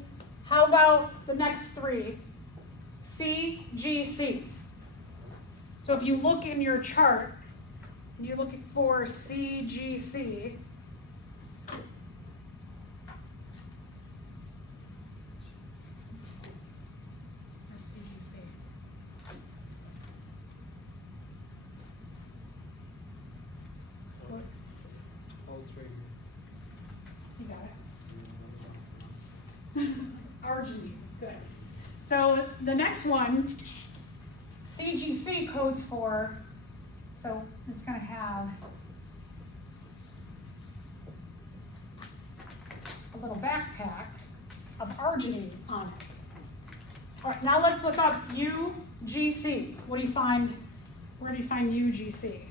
how about the next three? C, G, C. So if you look in your chart, and you're looking for C, G, C, or C, G, C. Oh, it's right here. You got it? RG, good. So the next one, CGC codes for, so it's going to have a little backpack of arginine on it. All right, now let's look up UGC. What do you find? Where do you find UGC?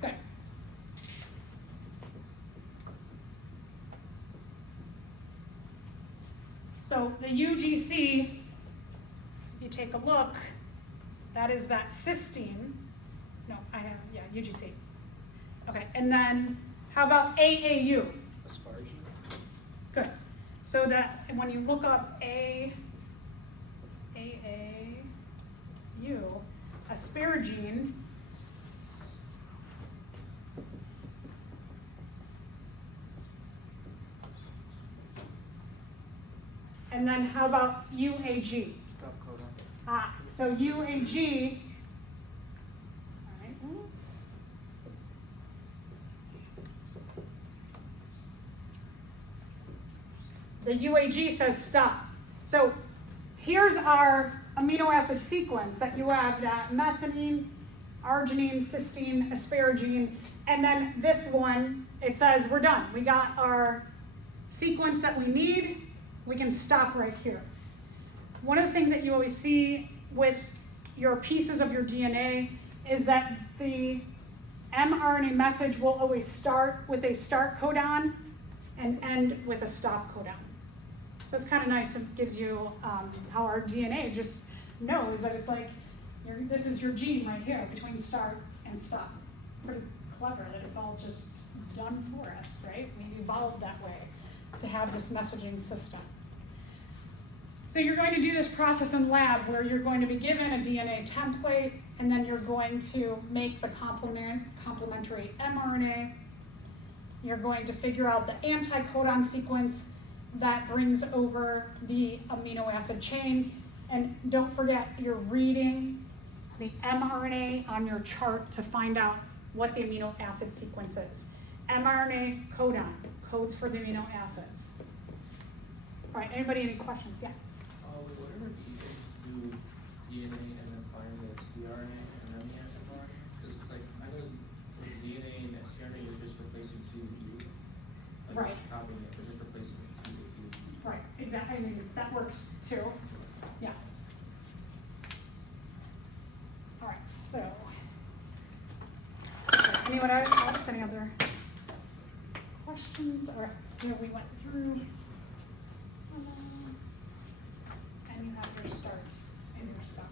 Good. So the UGC, if you take a look, that is that cysteine. No, I have, yeah, UGC. Okay, and then how about AAU? Asparagine. Good. So that when you look up AAU, asparagine, and then how about UAG? Stop So UAG, all right. The UAG says stop. So here's our amino acid sequence that you have, that methionine, arginine, cysteine, asparagine, and then this one, it says we're done. We got our sequence that we need. We can stop right here. One of the things that you always see with your pieces of your DNA is that the mRNA message will always start with a start codon and end with a stop codon. So it's kind of nice. It gives you how our DNA just knows that it's like, this is your gene right here between start and stop. Pretty clever that it's all just done for us, right? We evolved that way to have this messaging system. So you're going to do this process in lab where you're going to be given a DNA template, and then you're going to make the complementary mRNA. You're going to figure out the anticodon sequence that brings over the amino acid chain. And don't forget, you're reading the mRNA on your chart to find out what the amino acid sequence is. mRNA codon, codes for the amino acids. All right, anybody any questions? Yeah? Whatever pieces do DNA and then find the tRNA and then the mRNA? Because it's like, I know with DNA and tRNA, you're just replacing G with U. Like Right. Just copying it, but just replacing G with U. Right, exactly. I mean, that works too. Yeah. All right, so. Okay, anyone else? Any other questions? All right, so we went through. And you have your start and your stop.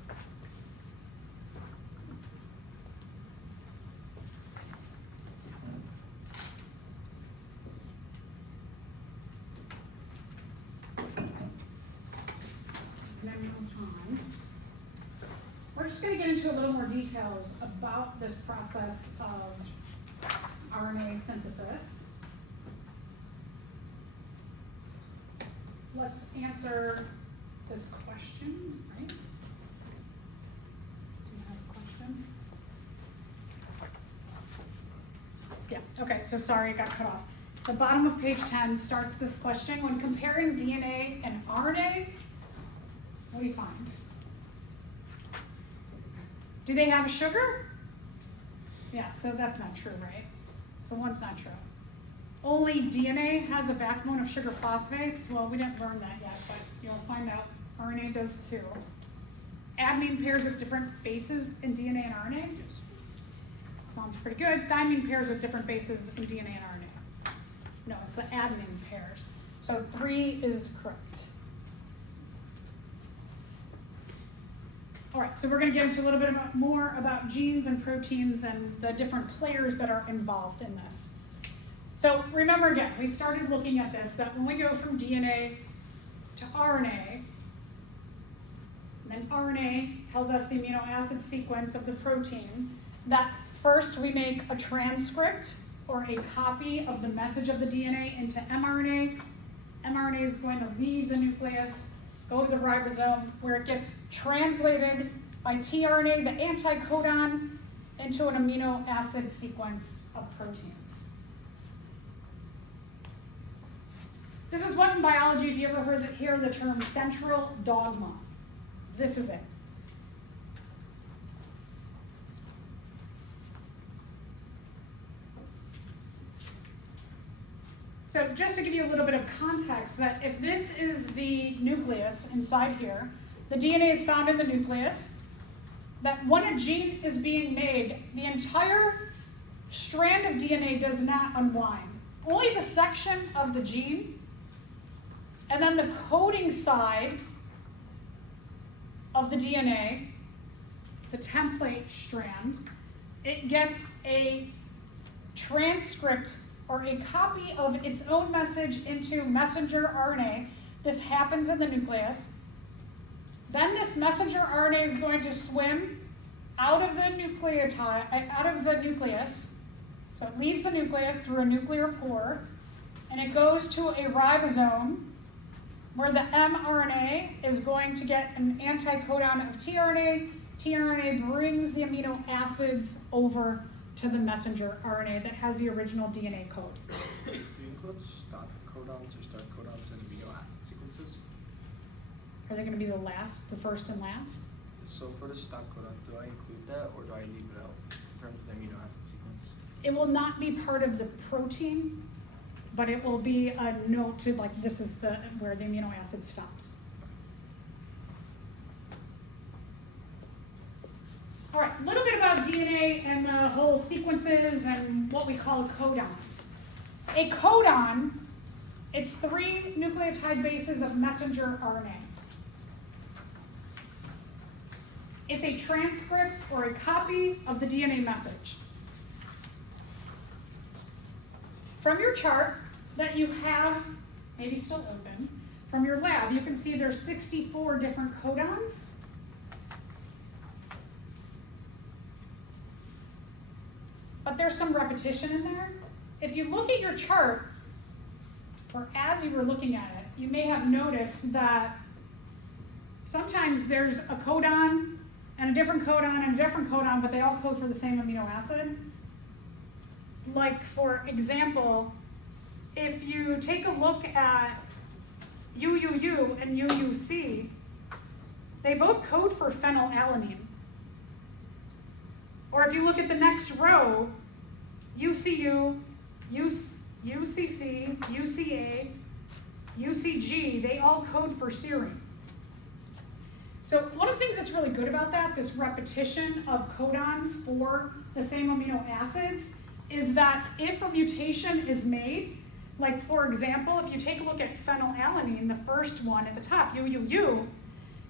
Then move on. We're just going to get into a little more details about this process of RNA synthesis. Let's answer this question, right? Do you have a question? Yeah, okay, so sorry, it got cut off. The bottom of page 10 starts this question. When comparing DNA and RNA, what do you find? Do they have a sugar? Yeah, so that's not true, right? So one's not true. Only DNA has a backbone of sugar phosphates. Well, we didn't learn that yet, but you'll find out RNA does too. Adenine pairs with different bases in DNA and RNA. Sounds pretty good. Thymine pairs with different bases in DNA and RNA. No, it's the adenine pairs. So 3 is correct. All right, so we're going to get into a little bit more about genes and proteins and the different players that are involved in this. So remember again, we started looking at this, that when we go from DNA to RNA, then RNA tells us the amino acid sequence of the protein, that first we make a transcript or a copy of the message of the DNA into mRNA. mRNA is going to leave the nucleus, go to the ribosome, where it gets translated by tRNA, the anticodon, into an amino acid sequence of proteins. This is what in biology, if you ever hear the term central dogma, this is it. So just to give you a little bit of context, that if this is the nucleus inside here, the DNA is found in the nucleus, that when a gene is being made, the entire strand of DNA does not unwind. Only the section of the gene, and then the coding side of the DNA, the template strand, it gets a transcript or a copy of its own message into messenger RNA. This happens in the nucleus. Then this messenger RNA is going to swim out of the nucleus. So it leaves the nucleus through a nuclear pore, and it goes to a ribosome, where the mRNA is going to get an anticodon of tRNA. tRNA brings the amino acids over to the messenger RNA that has the original DNA code. Do you include stop codons or start codons in amino acid sequences? Are they going to be the first and last? So for the stop codon, do I include that or do I leave it out in terms of the amino acid sequence? It will not be part of the protein, but it will be a note to like this is where the amino acid stops. All right, a little bit about DNA and the whole sequences and what we call codons. A codon, it's 3 nucleotide bases of messenger RNA. It's a transcript or a copy of the DNA message. From your chart that you have, maybe still open, from your lab, you can see there's 64 different codons. But there's some repetition in there. If you look at your chart, or as you were looking at it, you may have noticed that sometimes there's a codon and a different codon and a different codon, but they all code for the same amino acid. Like, for example, if you take a look at UUU and UUC, they both code for phenylalanine. Or if you look at the next row, UCU, UCC, UCA, UCG, they all code for serine. So one of the things that's really good about that, this repetition of codons for the same amino acids, is that if a mutation is made, like for example, if you take a look at phenylalanine, the first one at the top, UUU,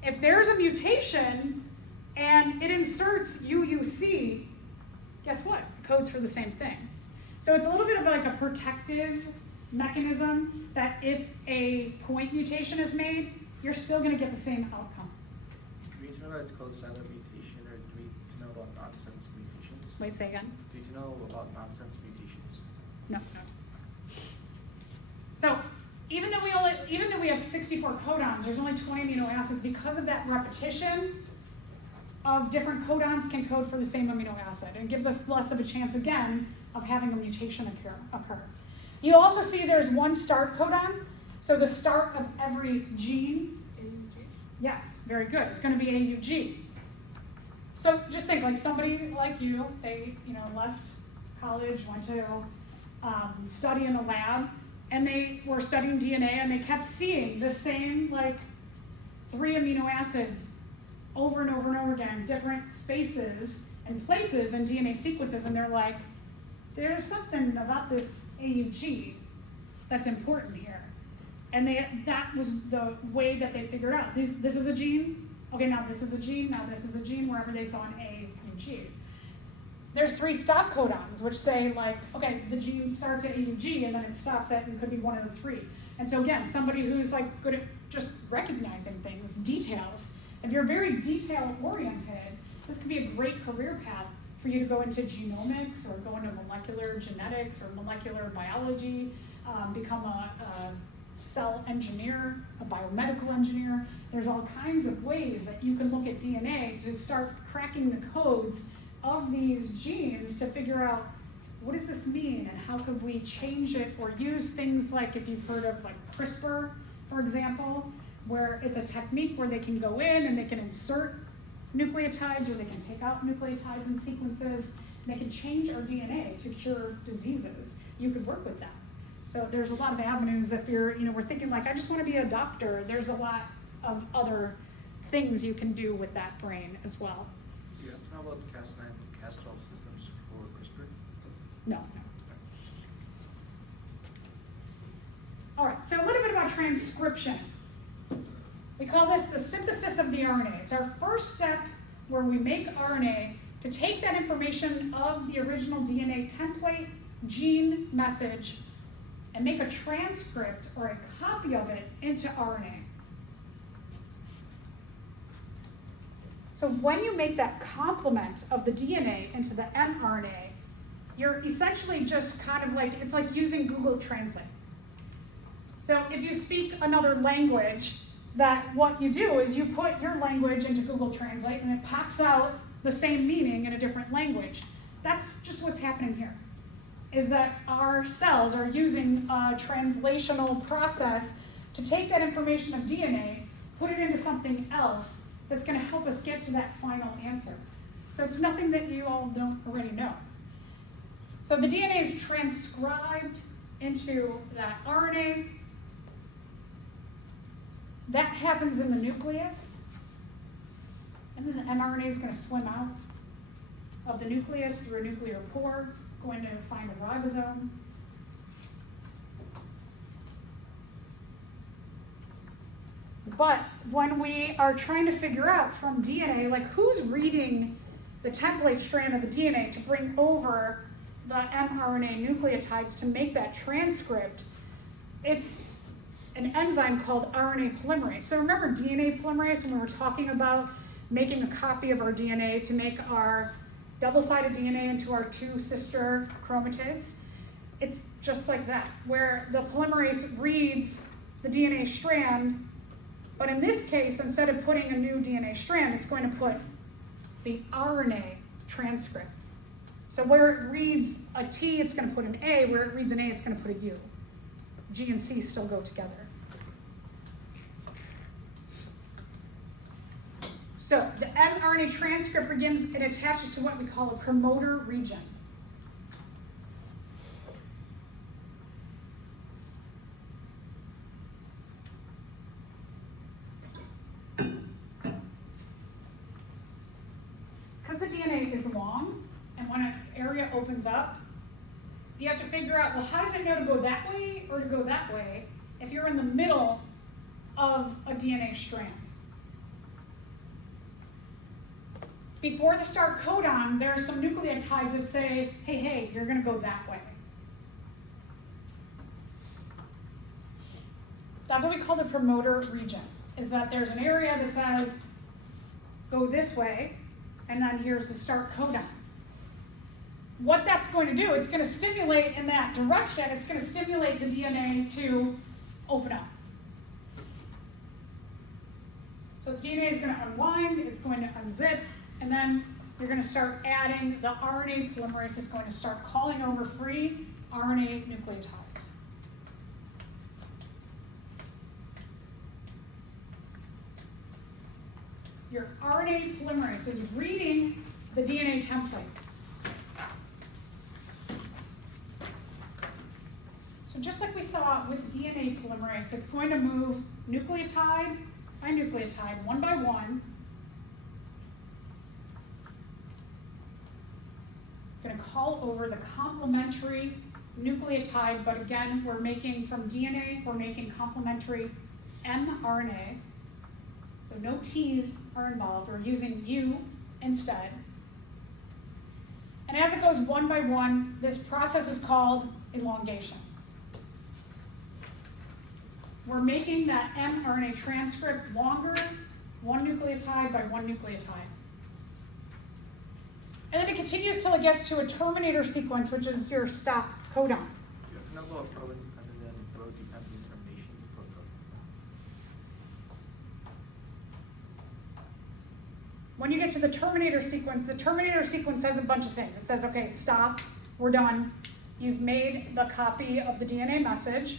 if there's a mutation and it inserts UUC, guess what? It codes for the same thing. So it's a little bit of like a protective mechanism that if a point mutation is made, you're still going to get the same outcome. Do we need to know that it's called silent mutation or do we need to know about nonsense mutations? Wait, say again? Do you need to know about nonsense mutations? No. So even though we have 64 codons, there's only 20 amino acids because of that repetition of different codons can code for the same amino acid. And it gives us less of a chance, again, of having a mutation occur. You also see there's one start codon. So the start of every gene, AUG? yes, very good. It's going to be AUG. So just think, like somebody like you, they left college, went to study in a lab, and they were studying DNA, and they kept seeing the same 3 amino acids over and over and over again, different spaces and places in DNA sequences, and they're like, there's something about this AUG that's important here. And that was the way that they figured out. This is a gene, okay, now this is a gene, now this is a gene, wherever they saw an AUG. There's 3 stop codons, which say okay, the gene starts at AUG and then it stops at, and could be one of the 3. And so again, somebody who's good at just recognizing things, details, if you're very detail-oriented, this could be a great career path for you to go into genomics or go into molecular genetics or molecular biology, become a cell engineer, a biomedical engineer. There's all kinds of ways that you can look at DNA to start cracking the codes of these genes to figure out what does this mean and how could we change it, or use things like, if you've heard of CRISPR, for example, where it's a technique where they can go in and they can insert nucleotides or they can take out nucleotides in sequences. They can change our DNA to cure diseases. You could work with that. So there's a lot of avenues. If you're, we're thinking I just want to be a doctor, there's a lot of other things you can do with that brain as well. Do you have to know about the Cas9 and Cas12 systems for CRISPR? No. All right, so a little bit about transcription. We call this the synthesis of the RNA. It's our first step where we make RNA to take that information of the original DNA template, gene message, and make a transcript or a copy of it into RNA. So when you make that complement of the DNA into the mRNA, you're essentially just kind of it's like using Google Translate. So if you speak another language, that what you do is you put your language into Google Translate and it pops out the same meaning in a different language. That's just what's happening here, is that our cells are using a translational process to take that information of DNA, put it into something else that's going to help us get to that final answer. So it's nothing that you all don't already know. So the DNA is transcribed into that RNA. That happens in the nucleus, and then the mRNA is going to swim out of the nucleus through a nuclear pore. It's going to find a ribosome. But when we are trying to figure out from DNA, like who's reading the template strand of the DNA to bring over the mRNA nucleotides to make that transcript, it's an enzyme called RNA polymerase. So remember DNA polymerase when we were talking about making a copy of our DNA to make our double-sided DNA into our two sister chromatids? It's just like that, where the polymerase reads the DNA strand, but in this case, instead of putting a new DNA strand, it's going to put the RNA transcript. So where it reads a T, it's going to put an A. Where it reads an A, it's going to put a U. G and C still go together. So the mRNA transcript begins, it attaches to what we call a promoter region. Because the DNA is long, and when an area opens up, you have to figure out, well, how does it know to go that way or to go that way if you're in the middle of a DNA strand? Before the start codon, there are some nucleotides that say, hey, you're going to go that way. That's what we call the promoter region, is that there's an area that says, go this way, and then here's the start codon. What that's going to do, it's going to stimulate in that direction, it's going to stimulate the DNA to open up. So the DNA is going to unwind, it's going to unzip, and then you're going to start adding, the RNA polymerase is going to start calling over free RNA nucleotides. Your RNA polymerase is reading the DNA template. So just like we saw with DNA polymerase, it's going to move nucleotide by nucleotide, one by one. It's going to call over the complementary nucleotide, but again, we're making from DNA, we're making complementary mRNA. So no T's are involved, we're using U instead. And as it goes one by one, this process is called elongation. We're making that mRNA transcript longer, one nucleotide by one nucleotide. And then it continues till it gets to a terminator sequence, which is your stop codon. You have another problem other than protein termination for the. When you get to the terminator sequence says a bunch of things. It says, okay, stop, we're done. You've made the copy of the DNA message.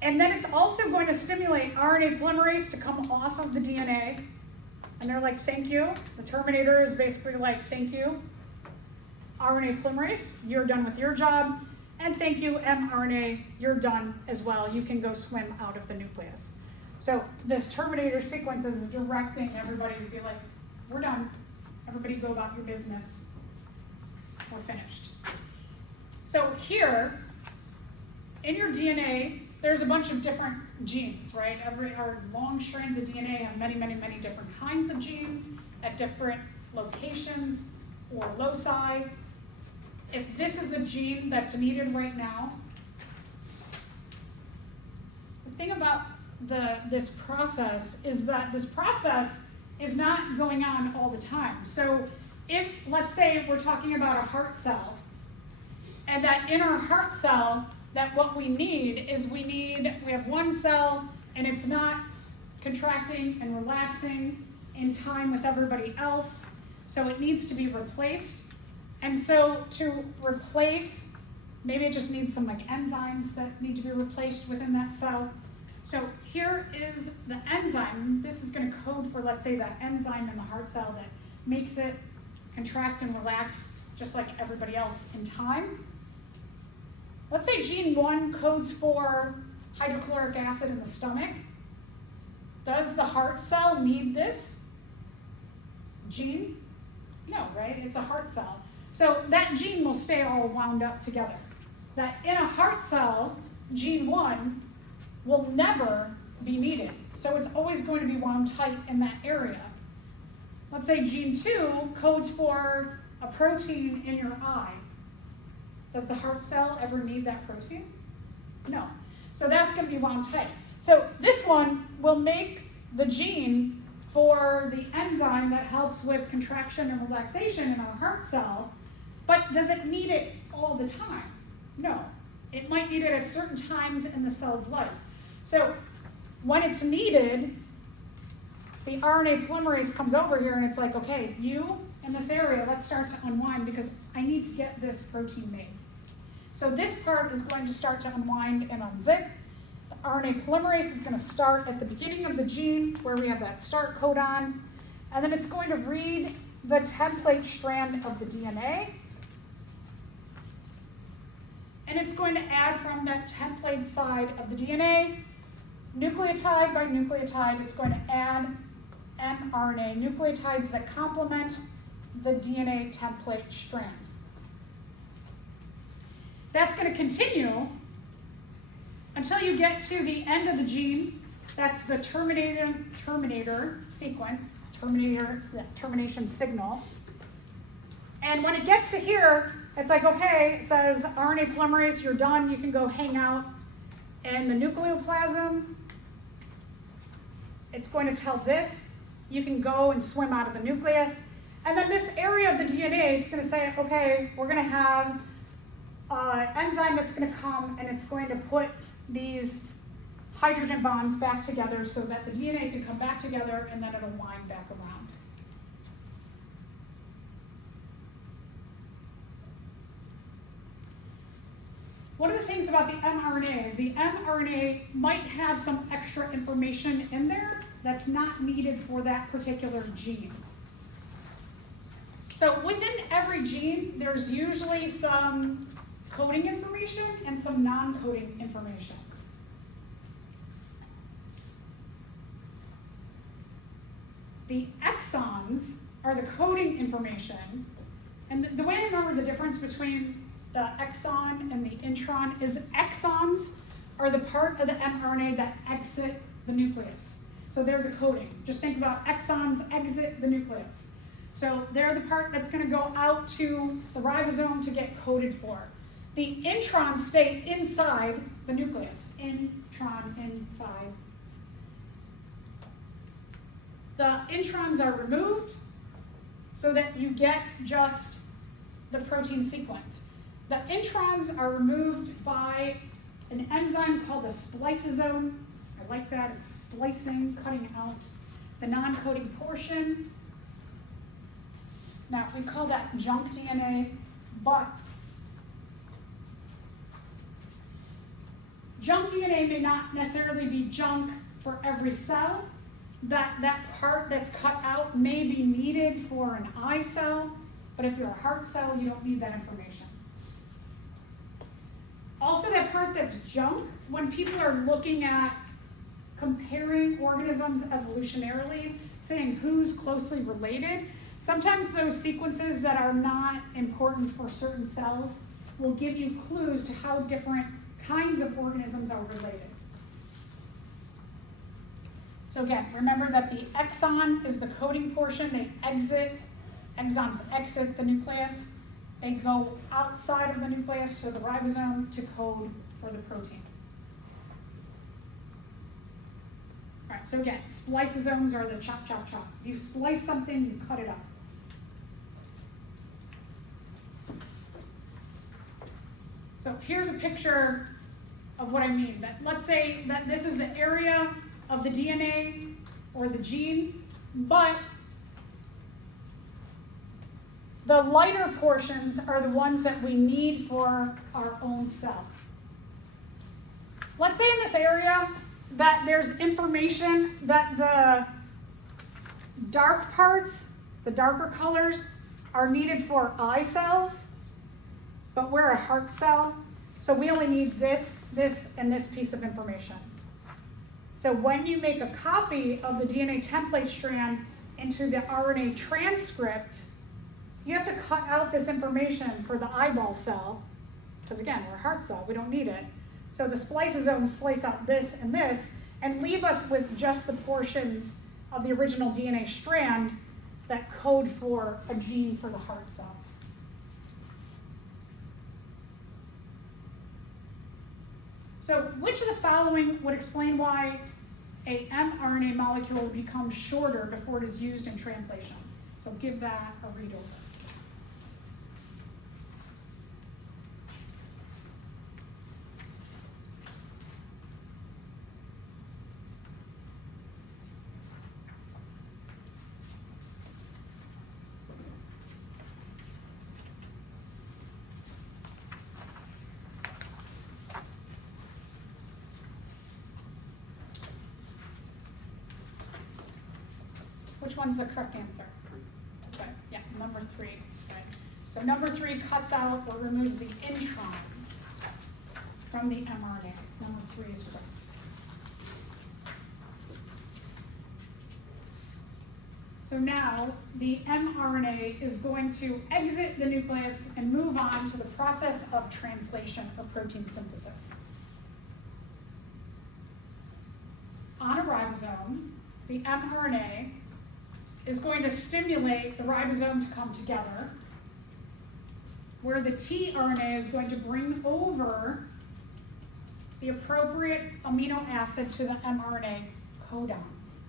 And then it's also going to stimulate RNA polymerase to come off of the DNA. And they're like, thank you. The terminator is basically like, thank you, RNA polymerase, you're done with your job. And thank you, mRNA, you're done as well. You can go swim out of the nucleus. So this terminator sequence is directing everybody to be like, we're done. Everybody go about your business. We're finished. So here, in your DNA, there's a bunch of different genes, right? Our long strands of DNA have many, many, many different kinds of genes at different locations or loci. If this is the gene that's needed right now, the thing about this process is that this process is not going on all the time. So if, let's say we're talking about a heart cell, and that in our heart cell, that what we need is we have one cell and it's not contracting and relaxing in time with everybody else, so it needs to be replaced. And so to replace, maybe it just needs some like enzymes that need to be replaced within that cell. So here is the enzyme. This is going to code for, let's say, that enzyme in the heart cell that makes it contract and relax just like everybody else in time. Let's say gene 1 codes for hydrochloric acid in the stomach. Does the heart cell need this gene? No, right? It's a heart cell. So that gene will stay all wound up together. That in a heart cell, gene 1 will never be needed. So it's always going to be wound tight in that area. Let's say gene 2 codes for a protein in your eye. Does the heart cell ever need that protein? No. So that's going to be wound tight. So this one will make the gene for the enzyme that helps with contraction and relaxation in our heart cell, but does it need it all the time? No. It might need it at certain times in the cell's life. So when it's needed, the RNA polymerase comes over here and it's like, okay, you in this area, let's start to unwind because I need to get this protein made. So this part is going to start to unwind and unzip. The RNA polymerase is going to start at the beginning of the gene where we have that start codon, and then it's going to read the template strand of the DNA, and it's going to add from that template side of the DNA, nucleotide by nucleotide, it's going to add mRNA nucleotides that complement the DNA template strand. That's going to continue until you get to the end of the gene. That's the terminator sequence, termination signal. And when it gets to here, it's like, okay, it says RNA polymerase, you're done, you can go hang out in the nucleoplasm. It's going to tell this, you can go and swim out of the nucleus. And then this area of the DNA, it's going to say, okay, we're going to have an enzyme that's going to come and it's going to put these hydrogen bonds back together so that the DNA can come back together and then it'll wind back around. One of the things about the mRNA is the mRNA might have some extra information in there that's not needed for that particular gene. So within every gene, there's usually some coding information and some non-coding information. The exons are the coding information, and the way I remember the difference between the exon and the intron is exons are the part of the mRNA that exit the nucleus. So they're the coding. Just think about exons exit the nucleus. So they're the part that's going to go out to the ribosome to get coded for. The introns stay inside the nucleus. Intron inside. The introns are removed so that you get just the protein sequence. The introns are removed by an enzyme called the spliceosome. I like that, it's splicing, cutting out the non-coding portion. Now, we call that junk DNA, but junk DNA may not necessarily be junk for every cell. That part that's cut out may be needed for an eye cell, but if you're a heart cell, you don't need that information. Also, that part that's junk, when people are looking at comparing organisms evolutionarily, saying who's closely related, sometimes those sequences that are not important for certain cells will give you clues to how different kinds of organisms are related. So again, remember that the exon is the coding portion. Exons exit the nucleus. They go outside of the nucleus to the ribosome to code for the protein. All right, so again, spliceosomes are the chop, chop, chop. You splice something, you cut it up. So here's a picture of what I mean. That let's say that this is the area of the DNA or the gene, but the lighter portions are the ones that we need for our own cell. Let's say in this area that there's information that the dark parts, the darker colors, are needed for eye cells, but we're a heart cell, so we only need this, this, and this piece of information. So when you make a copy of the DNA template strand into the RNA transcript, you have to cut out this information for the eyeball cell, because again, we're a heart cell, we don't need it. So the spliceosomes splice out this, and leave us with just the portions of the original DNA strand that code for a gene for the heart cell. So which of the following would explain why a mRNA molecule becomes shorter before it is used in translation? So give that a read over. Which one's the correct answer? Okay, yeah, number 3. Okay. So number 3 cuts out or removes the introns from the mRNA. Number 3 is correct. So now the mRNA is going to exit the nucleus and move on to the process of translation or protein synthesis. On a ribosome, the mRNA is going to stimulate the ribosome to come together, where the tRNA is going to bring over the appropriate amino acid to the mRNA codons.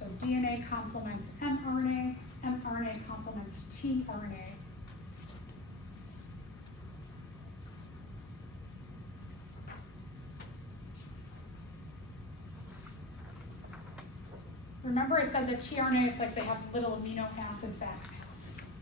So DNA complements mRNA, mRNA complements tRNA. Remember I said that tRNA, it's like they have little amino acid fat packs.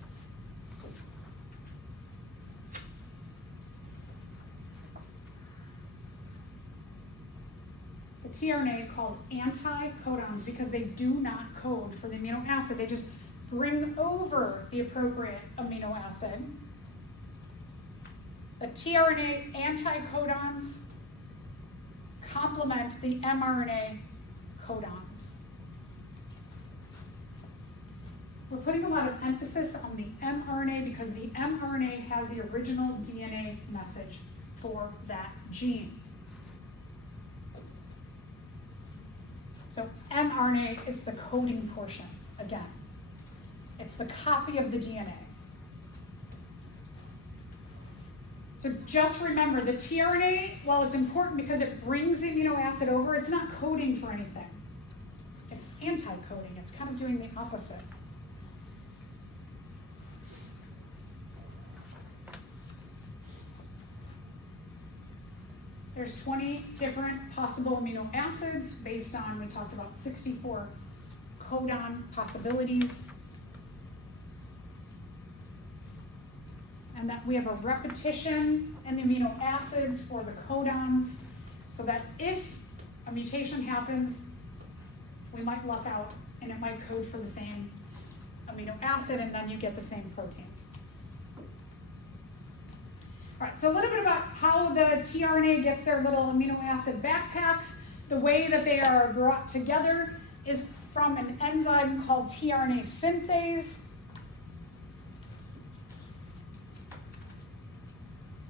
The tRNA called anticodons because they do not code for the amino acid. They just bring over the appropriate amino acid. The tRNA anticodons complement the mRNA codons. We're putting a lot of emphasis on the mRNA because the mRNA has the original DNA message for that gene. So mRNA is the coding portion, again. It's the copy of the DNA. So just remember, the tRNA, while it's important because it brings the amino acid over, it's not coding for anything. It's anti-coding. It's kind of doing the opposite. There's 20 different possible amino acids based on, we talked about 64 codon possibilities. And that we have a repetition in the amino acids for the codons, so that if a mutation happens, we might luck out and it might code for the same amino acid and then you get the same protein. All right, so a little bit about how the tRNA gets their little amino acid backpacks. The way that they are brought together is from an enzyme called tRNA synthase.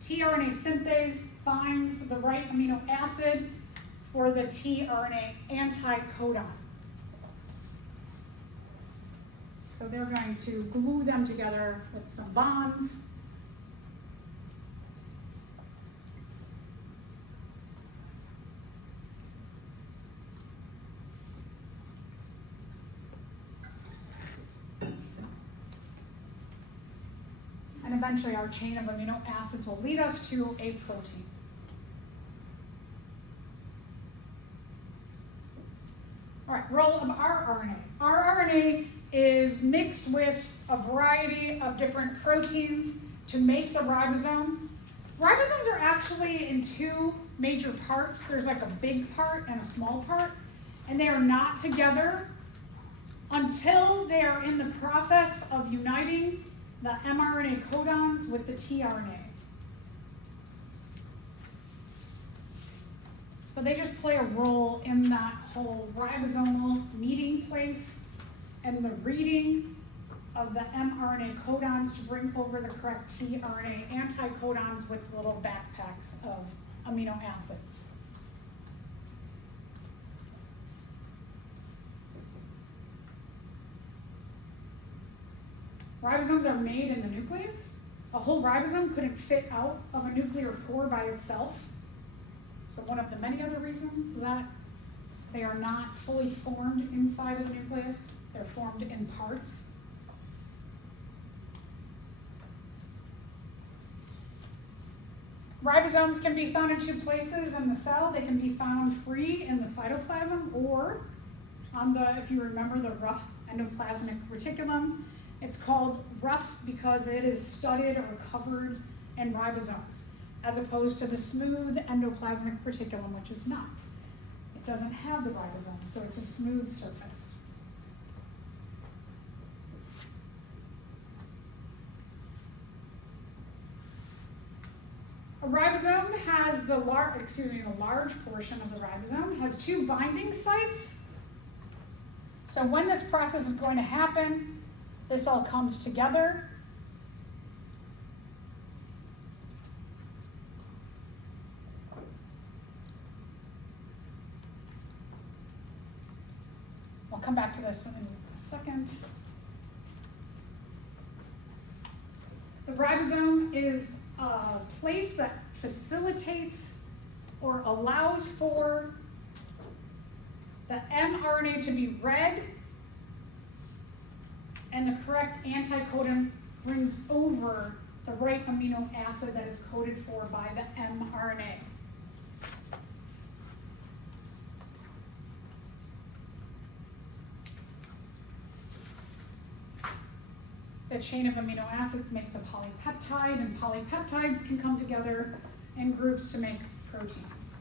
tRNA synthase finds the right amino acid for the tRNA anticodon. So they're going to glue them together with some bonds. eventually our chain of amino acids will lead us to a protein. All right, role of rRNA. rRNA is mixed with a variety of different proteins to make the ribosome. Ribosomes are actually in two major parts. There's like a big part and a small part, and they are not together until they are in the process of uniting the mRNA codons with the tRNA. So they just play a role in that whole ribosomal meeting place and the reading of the mRNA codons to bring over the correct tRNA anticodons with little backpacks of amino acids. Ribosomes are made in the nucleus. A whole ribosome couldn't fit out of a nuclear pore by itself. So one of the many other reasons that they are not fully formed inside of the nucleus. They're formed in parts. Ribosomes can be found in two places in the cell. They can be found free in the cytoplasm or on the, if you remember, the rough endoplasmic reticulum. It's called rough because it is studded or covered in ribosomes, as opposed to the smooth endoplasmic reticulum, which is not. It doesn't have the ribosomes, so it's a smooth surface. A ribosome has the large portion of the ribosome has two binding sites. So when this process is going to happen, this all comes together. I'll come back to this in a second. The ribosome is a place that facilitates or allows for the mRNA to be read, and the correct anticodon brings over the right amino acid that is coded for by the mRNA. The chain of amino acids makes a polypeptide, and polypeptides can come together in groups to make proteins.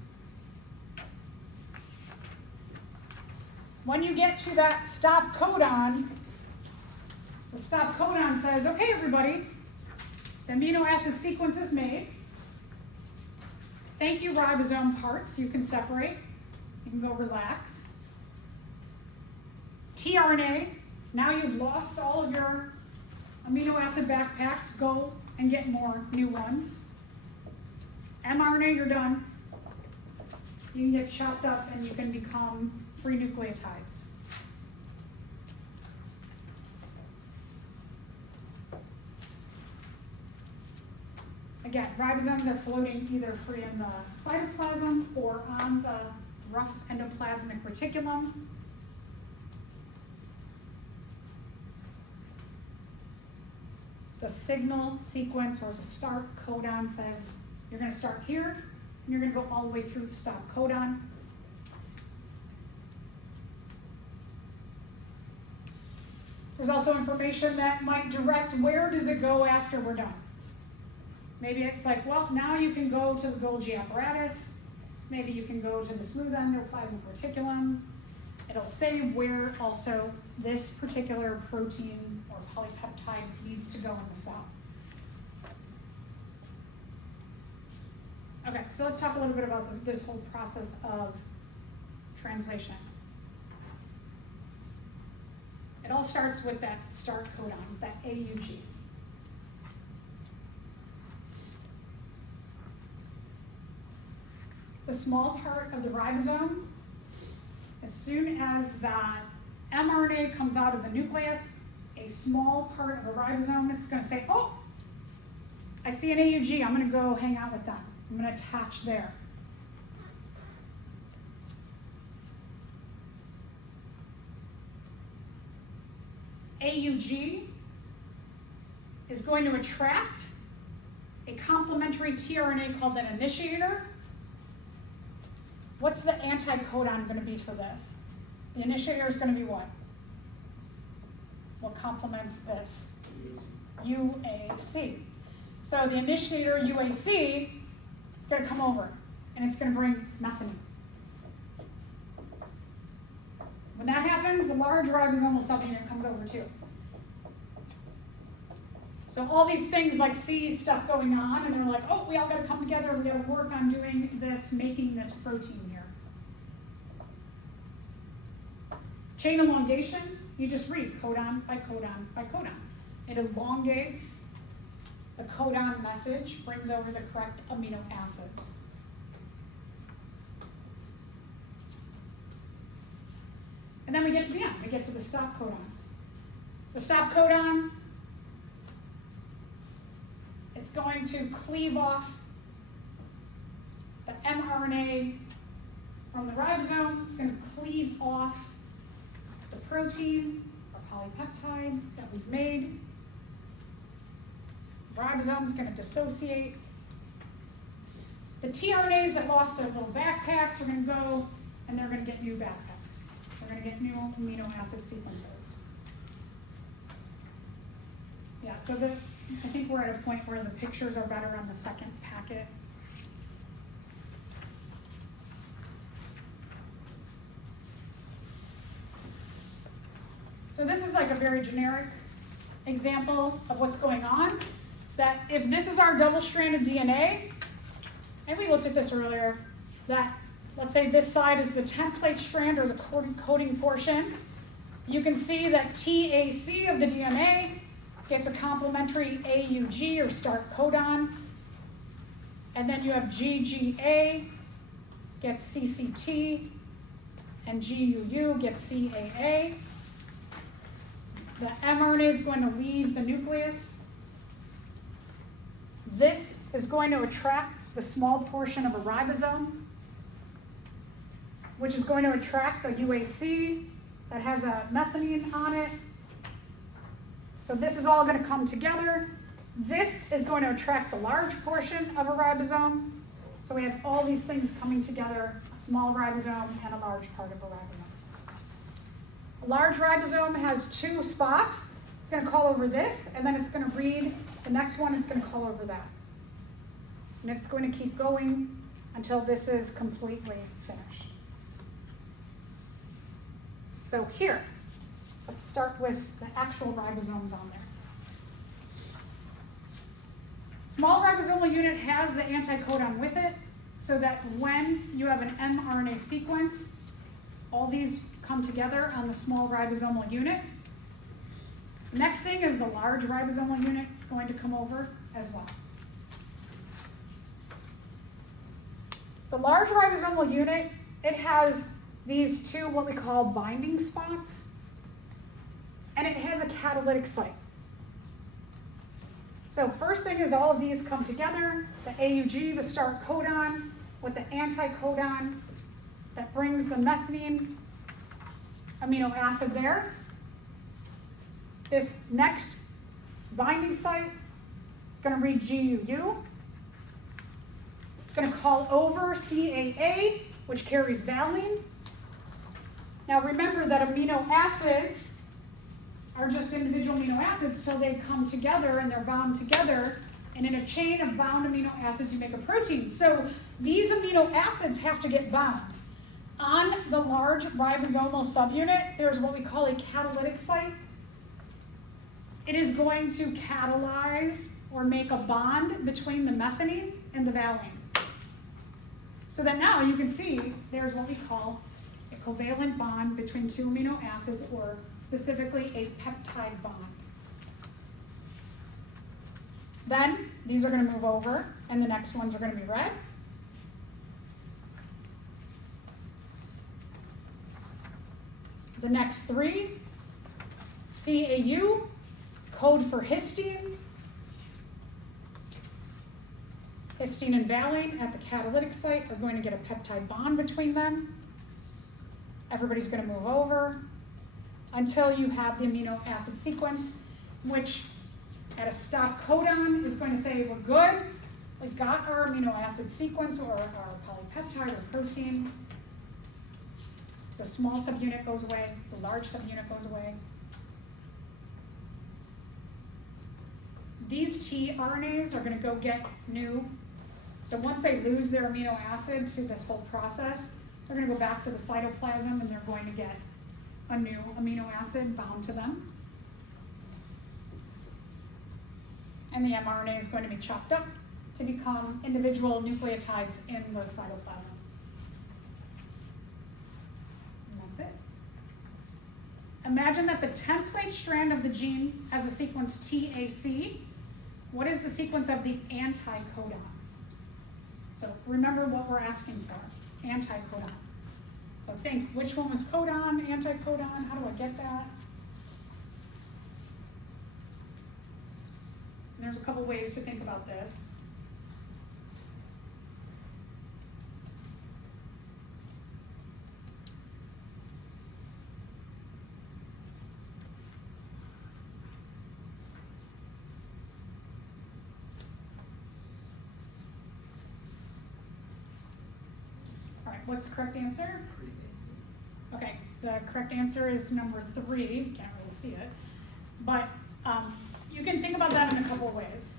When you get to that stop codon, the stop codon says, okay, everybody, the amino acid sequence is made. Thank you, ribosome parts. You can separate. You can go relax. tRNA, now you've lost all of your amino acid backpacks, go and get more new ones. mRNA, you're done. You can get chopped up and you can become free nucleotides. Again, ribosomes are floating either free in the cytoplasm or on the rough endoplasmic reticulum. The signal sequence or the start codon says you're going to start here and you're going to go all the way through the stop codon. There's also information that might direct where does it go after we're done. Maybe it's like, well, now you can go to the Golgi apparatus. Maybe you can go to the smooth endoplasmic reticulum. It'll say where also this particular protein or polypeptide needs to go in the cell. Okay, so let's talk a little bit about this whole process of translation. It all starts with that start codon, that AUG. The small part of the ribosome, as soon as that mRNA comes out of the nucleus, a small part of the ribosome, it's going to say, oh, I see an AUG, I'm going to go hang out with them. I'm going to attach there. AUG is going to attract a complementary tRNA called an initiator. What's the anticodon going to be for this? The initiator is going to be what? What complements this? UAC. So the initiator UAC is going to come over, and it's going to bring methionine. When that happens, the large ribosomal subunit comes over too. So all these things like see stuff going on, and they're like, oh, we all got to come together. We got to work on doing this, making this protein here. Chain elongation, you just read codon by codon by codon. It elongates the codon message, brings over the correct amino acids. And then we get to the end. We get to the stop codon. The stop codon, it's going to cleave off the mRNA from the ribosome. It's going to cleave off the protein or polypeptide that we've made. The ribosome is going to dissociate. The tRNAs that lost their little backpacks are going to go, and they're going to get new backpacks. They're going to get new amino acid sequences. Yeah, so I think we're at a point where the pictures are better on the second packet. So this is like a very generic example of what's going on. That if this is our double-stranded DNA, and we looked at this earlier, that let's say this side is the template strand or the coding portion, you can see that TAC of the DNA gets a complementary AUG or start codon, and then you have GGA gets CCT, and GUU gets CAA. The mRNA is going to leave the nucleus. This is going to attract the small portion of a ribosome, which is going to attract a UAC that has a methionine on it. So this is all going to come together. This is going to attract the large portion of a ribosome. So we have all these things coming together, a small ribosome and a large part of a ribosome. A large ribosome has two spots. It's going to call over this, and then it's going to read the next one, it's going to call over that. And it's going to keep going until this is completely finished. So here, let's start with the actual ribosomes on there. Small ribosomal unit has the anticodon with it, so that when you have an mRNA sequence, all these come together on the small ribosomal unit. The next thing is the large ribosomal unit. It's going to come over as well. The large ribosomal unit, it has these two what we call binding spots, and it has a catalytic site. So first thing is all of these come together, the AUG, the start codon, with the anticodon that brings the methionine amino acid there. This next binding site, it's going to read GUU. It's going to call over CAA, which carries valine. Now remember that amino acids are just individual amino acids until they come together and they're bound together. And in a chain of bound amino acids, you make a protein. So these amino acids have to get bound. On the large ribosomal subunit, there's what we call a catalytic site. It is going to catalyze or make a bond between the methionine and the valine. So that now you can see there's what we call a covalent bond between two amino acids, or specifically a peptide bond. Then these are going to move over, and the next ones are going to be red. The next three, CAU, code for histine. Histine and valine at the catalytic site are going to get a peptide bond between them. Everybody's going to move over until you have the amino acid sequence, which at a stop codon is going to say we're good, we've got our amino acid sequence or our polypeptide or protein. The small subunit goes away, the large subunit goes away. These tRNAs are going to go get new. So once they lose their amino acid to this whole process, they're going to go back to the cytoplasm and they're going to get a new amino acid bound to them. And the mRNA is going to be chopped up to become individual nucleotides in the cytoplasm. And that's it. Imagine that the template strand of the gene has a sequence TAC. What is the sequence of the anticodon? So remember what we're asking for, anticodon. So think, which one was codon, anticodon, how do I get that? And there's a couple ways to think about this. All right, what's the correct answer? Okay, the correct answer is number 3. Can't really see it. But you can think about that in a couple of ways.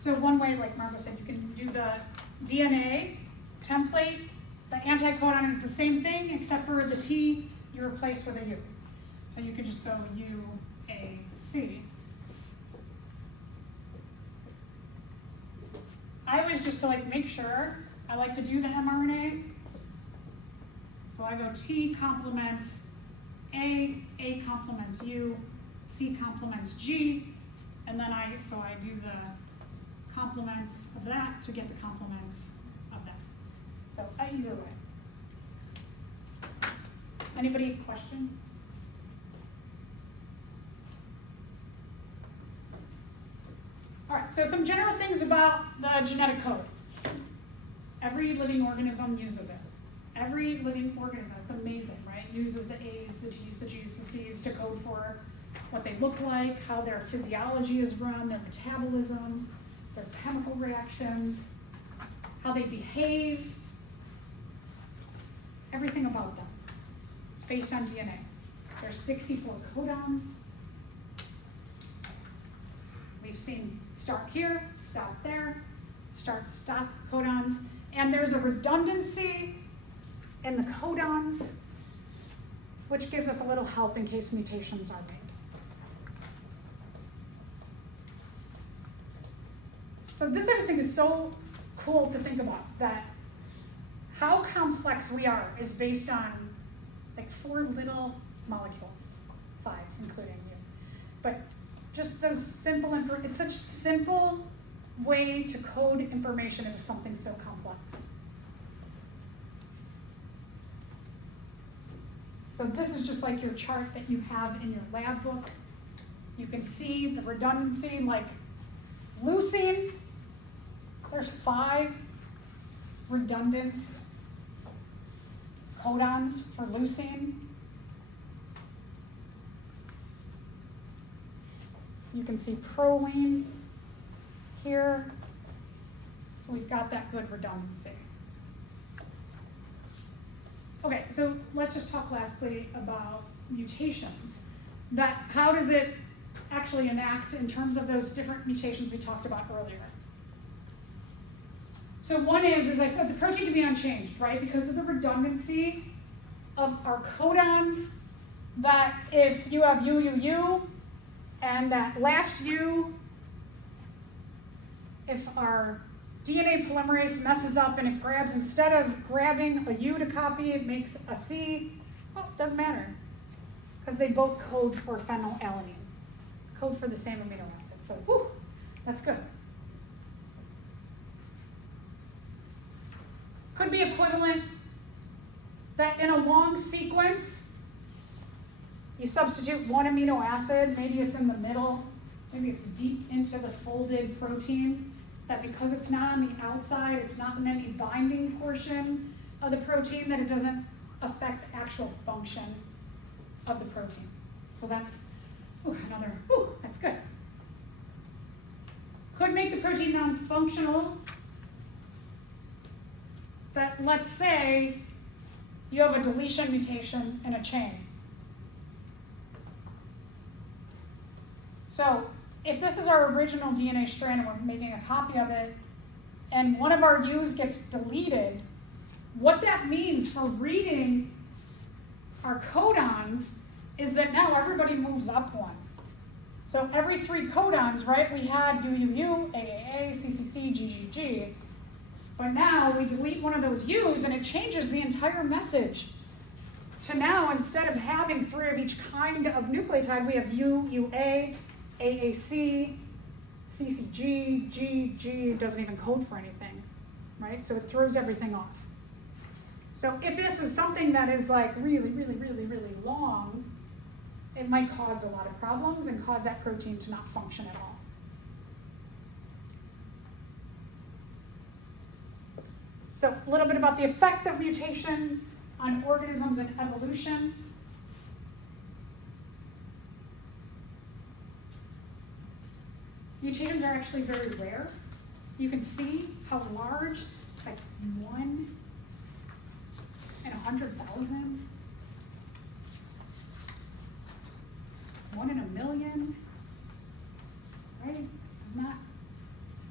So one way, like Margo said, you can do the DNA template. The anticodon is the same thing, except for the T you replace with a U. So you could just go UAC. I always just to make sure, I like to do the mRNA. So I go T complements A complements U, C complements G, and then I do the complements of that to get the complements of that. So either way. Anybody question? All right, so some general things about the genetic code. Every living organism uses it. Every living organism, it's amazing, right? Uses the A's, the T's, the G's, the C's to code for what they look like, how their physiology is run, their metabolism, their chemical reactions, how they behave, everything about them. It's based on DNA. There's 64 codons. We've seen start here, stop there, start, stop codons, and there's a redundancy in the codons, which gives us a little help in case mutations are made. So this I just think is so cool to think about, that how complex we are is based on 4 little molecules, 5 including you. But just those simple, it's such a simple way to code information into something so complex. So this is just like your chart that you have in your lab book. You can see the redundancy, like leucine, there's 5 redundant codons for leucine. You can see proline here. So we've got that good redundancy. Okay, so let's just talk lastly about mutations. How does it actually enact in terms of those different mutations we talked about earlier? So one is, as I said, the protein can be unchanged, right? Because of the redundancy of our codons, that if you have UUU, and that last U, if our DNA polymerase messes up and it grabs, instead of grabbing a U to copy, it makes a C, well, it doesn't matter, because they both code for phenylalanine, code for the same amino acid. So, whew, that's good. Could be equivalent that in a long sequence, you substitute one amino acid, maybe it's in the middle, maybe it's deep into the folded protein, that because it's not on the outside, it's not in any binding portion of the protein that it doesn't affect actual function of the protein. So that's that's good. Could make the protein non-functional. That, let's say you have a deletion mutation in a chain. So if this is our original DNA strand and we're making a copy of it, and one of our U's gets deleted, what that means for reading our codons is that now everybody moves up one. So every 3 codons, right, we had UUU, AAA, CCC, GGG, but now we delete one of those U's and it changes the entire message. To now, instead of having 3 of each kind of nucleotide, we have U, UA, AAC, CCG, GG, doesn't even code for anything, right? So it throws everything off. So if this is something that is like really, really, really, really long, it might cause a lot of problems and cause that protein to not function at all. So a little bit about the effect of mutation on organisms and evolution. Mutations are actually very rare. You can see how large, it's like 1 in 100,000, 1 in a million, right? So not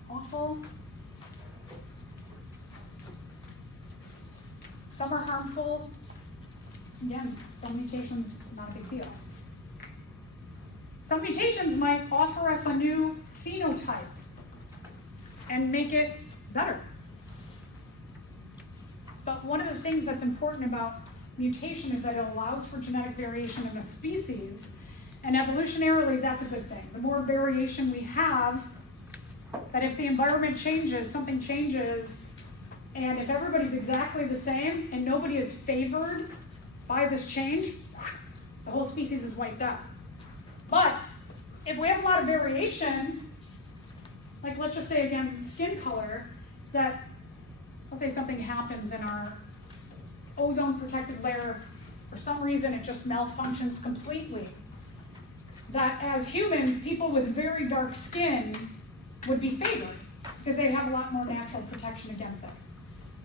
awful. Some are harmful. Again, some mutations, not a big deal. Some mutations might offer us a new phenotype and make it better. But one of the things that's important about mutation is that it allows for genetic variation in a species, and evolutionarily that's a good thing. The more variation we have, that if the environment changes, something changes, and if everybody's exactly the same and nobody is favored by this change, the whole species is wiped out. But if we have a lot of variation, like let's just say again, skin color, that let's say something happens in our ozone protective layer, for some reason it just malfunctions completely. That as humans, people with very dark skin would be favored because they have a lot more natural protection against it.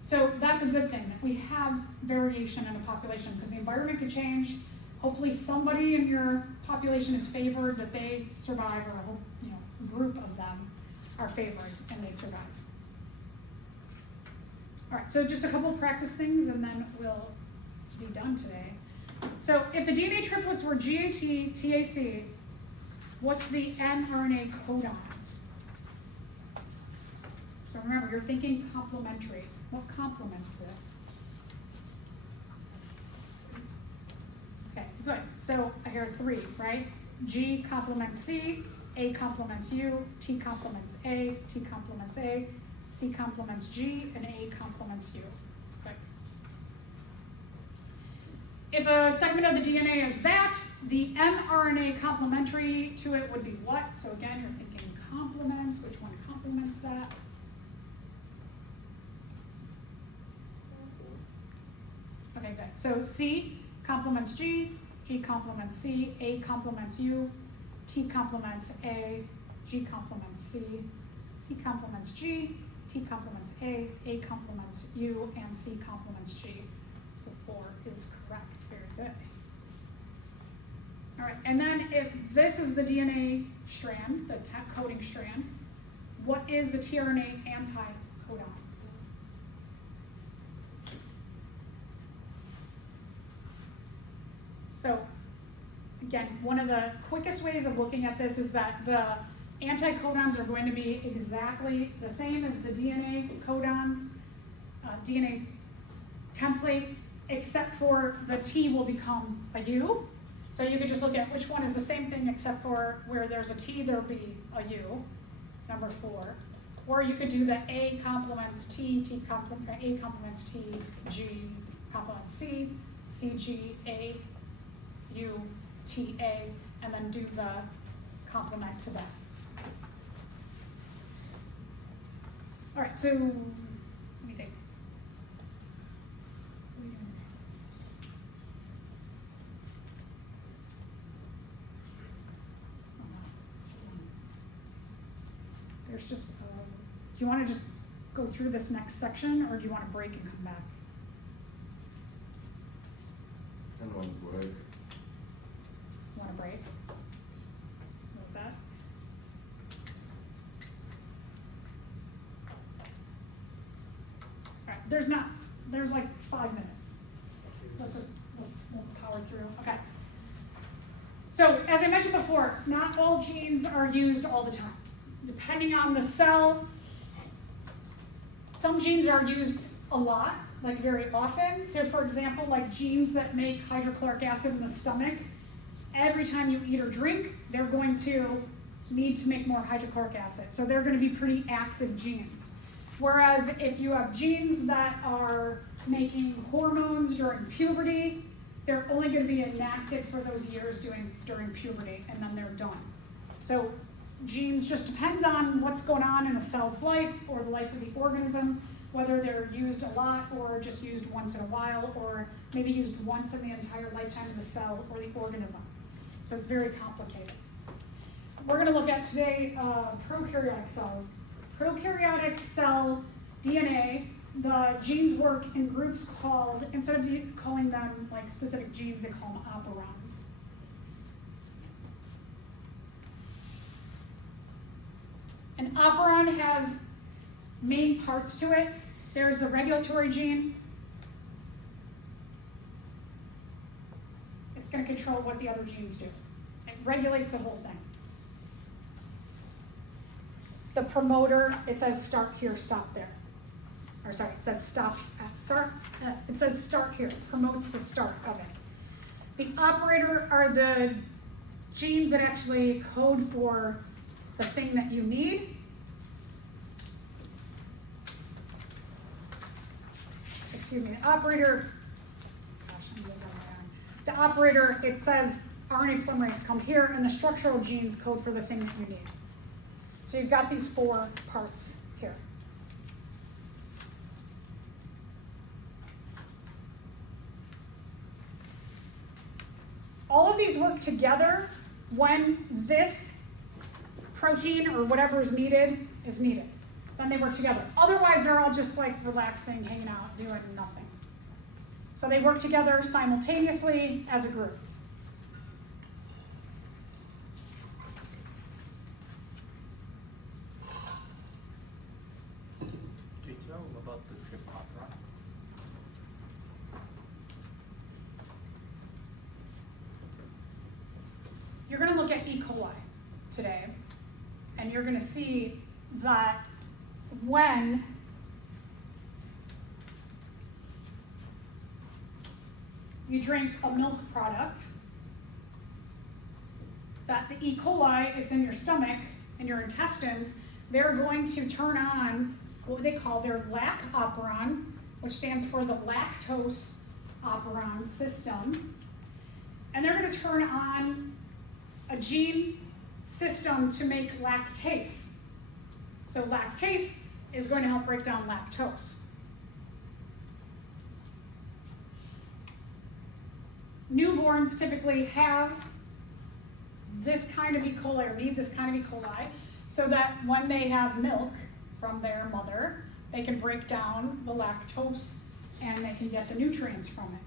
So that's a good thing, that we have variation in a population because the environment can change. Hopefully somebody in your population is favored that they survive, or a whole group of them are favored and they survive. All right, so just a couple of practice things and then we'll be done today. So if the DNA triplets were GAT, TAC, what's the mRNA codons? So remember, you're thinking complementary. What complements this? Okay, good. So I hear 3, right? G complements C, A complements U, T complements A, T complements A, C complements G, and A complements U. Good. If a segment of the DNA is that, the mRNA complementary to it would be what? So again, you're thinking complements. Which one complements that? Okay, good. So C complements G, G complements C, A complements U, T complements A, G complements C, C complements G, T complements A complements U, and C complements G. So 4 is correct. Very good. All right, and then if this is the DNA strand, the coding strand, what is the tRNA anticodons? So again, one of the quickest ways of looking at this is that the anticodons are going to be exactly the same as the DNA codons, DNA template, except for the T will become a U. So you could just look at which one is the same thing except for where there's a T, there'll be a U, number 4. Or you could do the A complements T, A complements T, G complements C, CG, A, U, T, A, and then do the complement to that. All right, so let me think. there's just, do you wanna just go through this next section, or do you wanna break and come back? And one break. You wanna break? What was that? Alright, there's like 5 minutes. Let's just, we'll power through, okay. So, as I mentioned before, not all genes are used all the time. Depending on the cell, some genes are used a lot, like very often. So for example, like genes that make hydrochloric acid in the stomach, every time you eat or drink, they're going to need to make more hydrochloric acid. So they're going to be pretty active genes. Whereas if you have genes that are making hormones during puberty, they're only going to be inactive for those years during puberty, and then they're done. So genes just depends on what's going on in a cell's life or the life of the organism, whether they're used a lot or just used once in a while, or maybe used once in the entire lifetime of the cell or the organism. So it's very complicated. We're going to look at today prokaryotic cells. Prokaryotic cell DNA, the genes work in groups called, instead of calling them like specific genes, they call them operons. An operon has main parts to it. There's the regulatory gene. It's going to control what the other genes do. It regulates the whole thing. The promoter, it says start here, stop there. Or sorry, it says stop at start. It says start here, promotes the start of it. The operator are the genes that actually code for the thing that you need. Excuse me, the operator, gosh, I'm losing my arm. The operator, it says RNA polymerase come here, and the structural genes code for the thing that you need. So you've got these 4 parts here. All of these work together when this protein or whatever is needed is needed. Then they work together. Otherwise, they're all just like relaxing, hanging out, doing nothing. So they work together simultaneously as a group. Do you know about the trip opera? You're going to look at E. coli today, and you're going to see that when you drink a milk product, that the E. coli, it's in your stomach and your intestines, they're going to turn on what they call their lac operon, which stands for the lactose operon system. And they're going to turn on a gene system to make lactase. So lactase is going to help break down lactose. Newborns typically have this kind of E. coli, or need this kind of E. coli, so that when they have milk from their mother, they can break down the lactose and they can get the nutrients from it.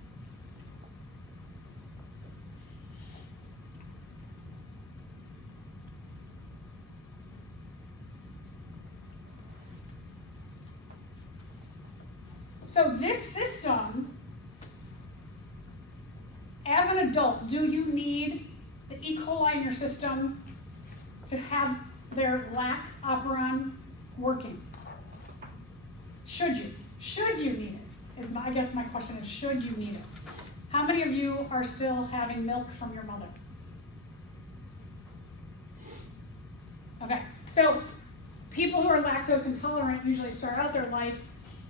So this system, as an adult, do you need the E. coli in your system to have their lac operon working? Should you? Should you need it? I guess my question is, should you need it? How many of you are still having milk from your mother? Okay, so people who are lactose intolerant usually start out their life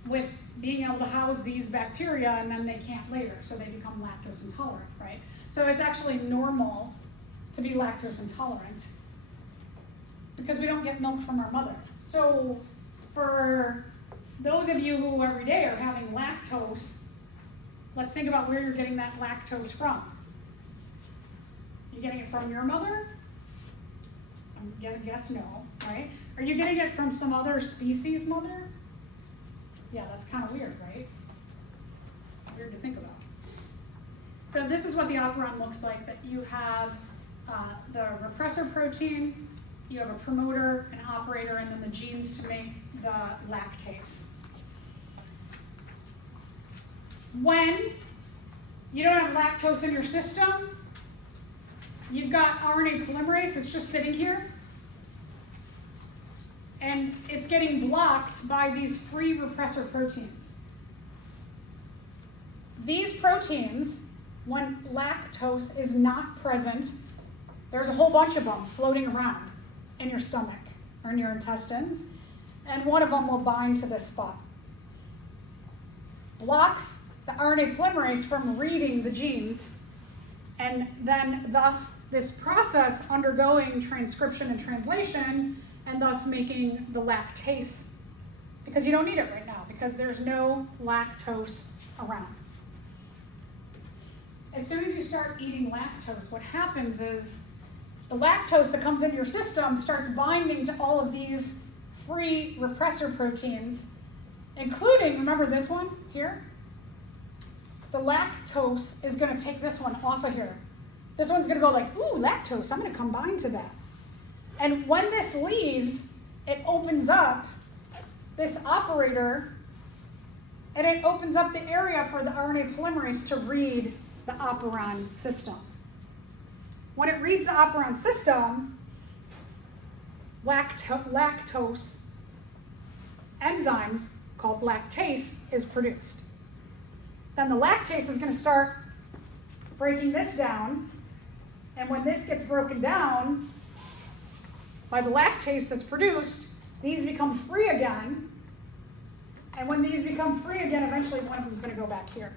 with being able to house these bacteria, and then they can't later, so they become lactose intolerant, right? So it's actually normal to be lactose intolerant because we don't get milk from our mother. So for those of you who every day are having lactose, let's think about where you're getting that lactose from. You're getting it from your mother? I'm Guess no, right? Are you getting it from some other species mother? Yeah, that's kind of weird, right? Weird to think about. So this is what the operon looks like, that you have the repressor protein, you have a promoter, an operator, and then the genes to make the lactase. When you don't have lactose in your system, you've got RNA polymerase, it's just sitting here, and it's getting blocked by these free repressor proteins. These proteins, when lactose is not present, there's a whole bunch of them floating around in your stomach or in your intestines, and one of them will bind to this spot. Blocks the RNA polymerase from reading the genes, and then thus this process undergoing transcription and translation, and thus making the lactase, because you don't need it right now, because there's no lactose around. As soon as you start eating lactose, what happens is the lactose that comes into your system starts binding to all of these free repressor proteins, including, remember this one here? The lactose is going to take this one off of here. This one's going to go like, ooh, lactose, I'm going to combine to that. And when this leaves, it opens up this operator, and it opens up the area for the RNA polymerase to read the operon system. When it reads the operon system, lactose enzymes called lactase is produced. Then the lactase is going to start breaking this down, and when this gets broken down by the lactase that's produced, these become free again, and when these become free again, eventually one of them is going to go back here.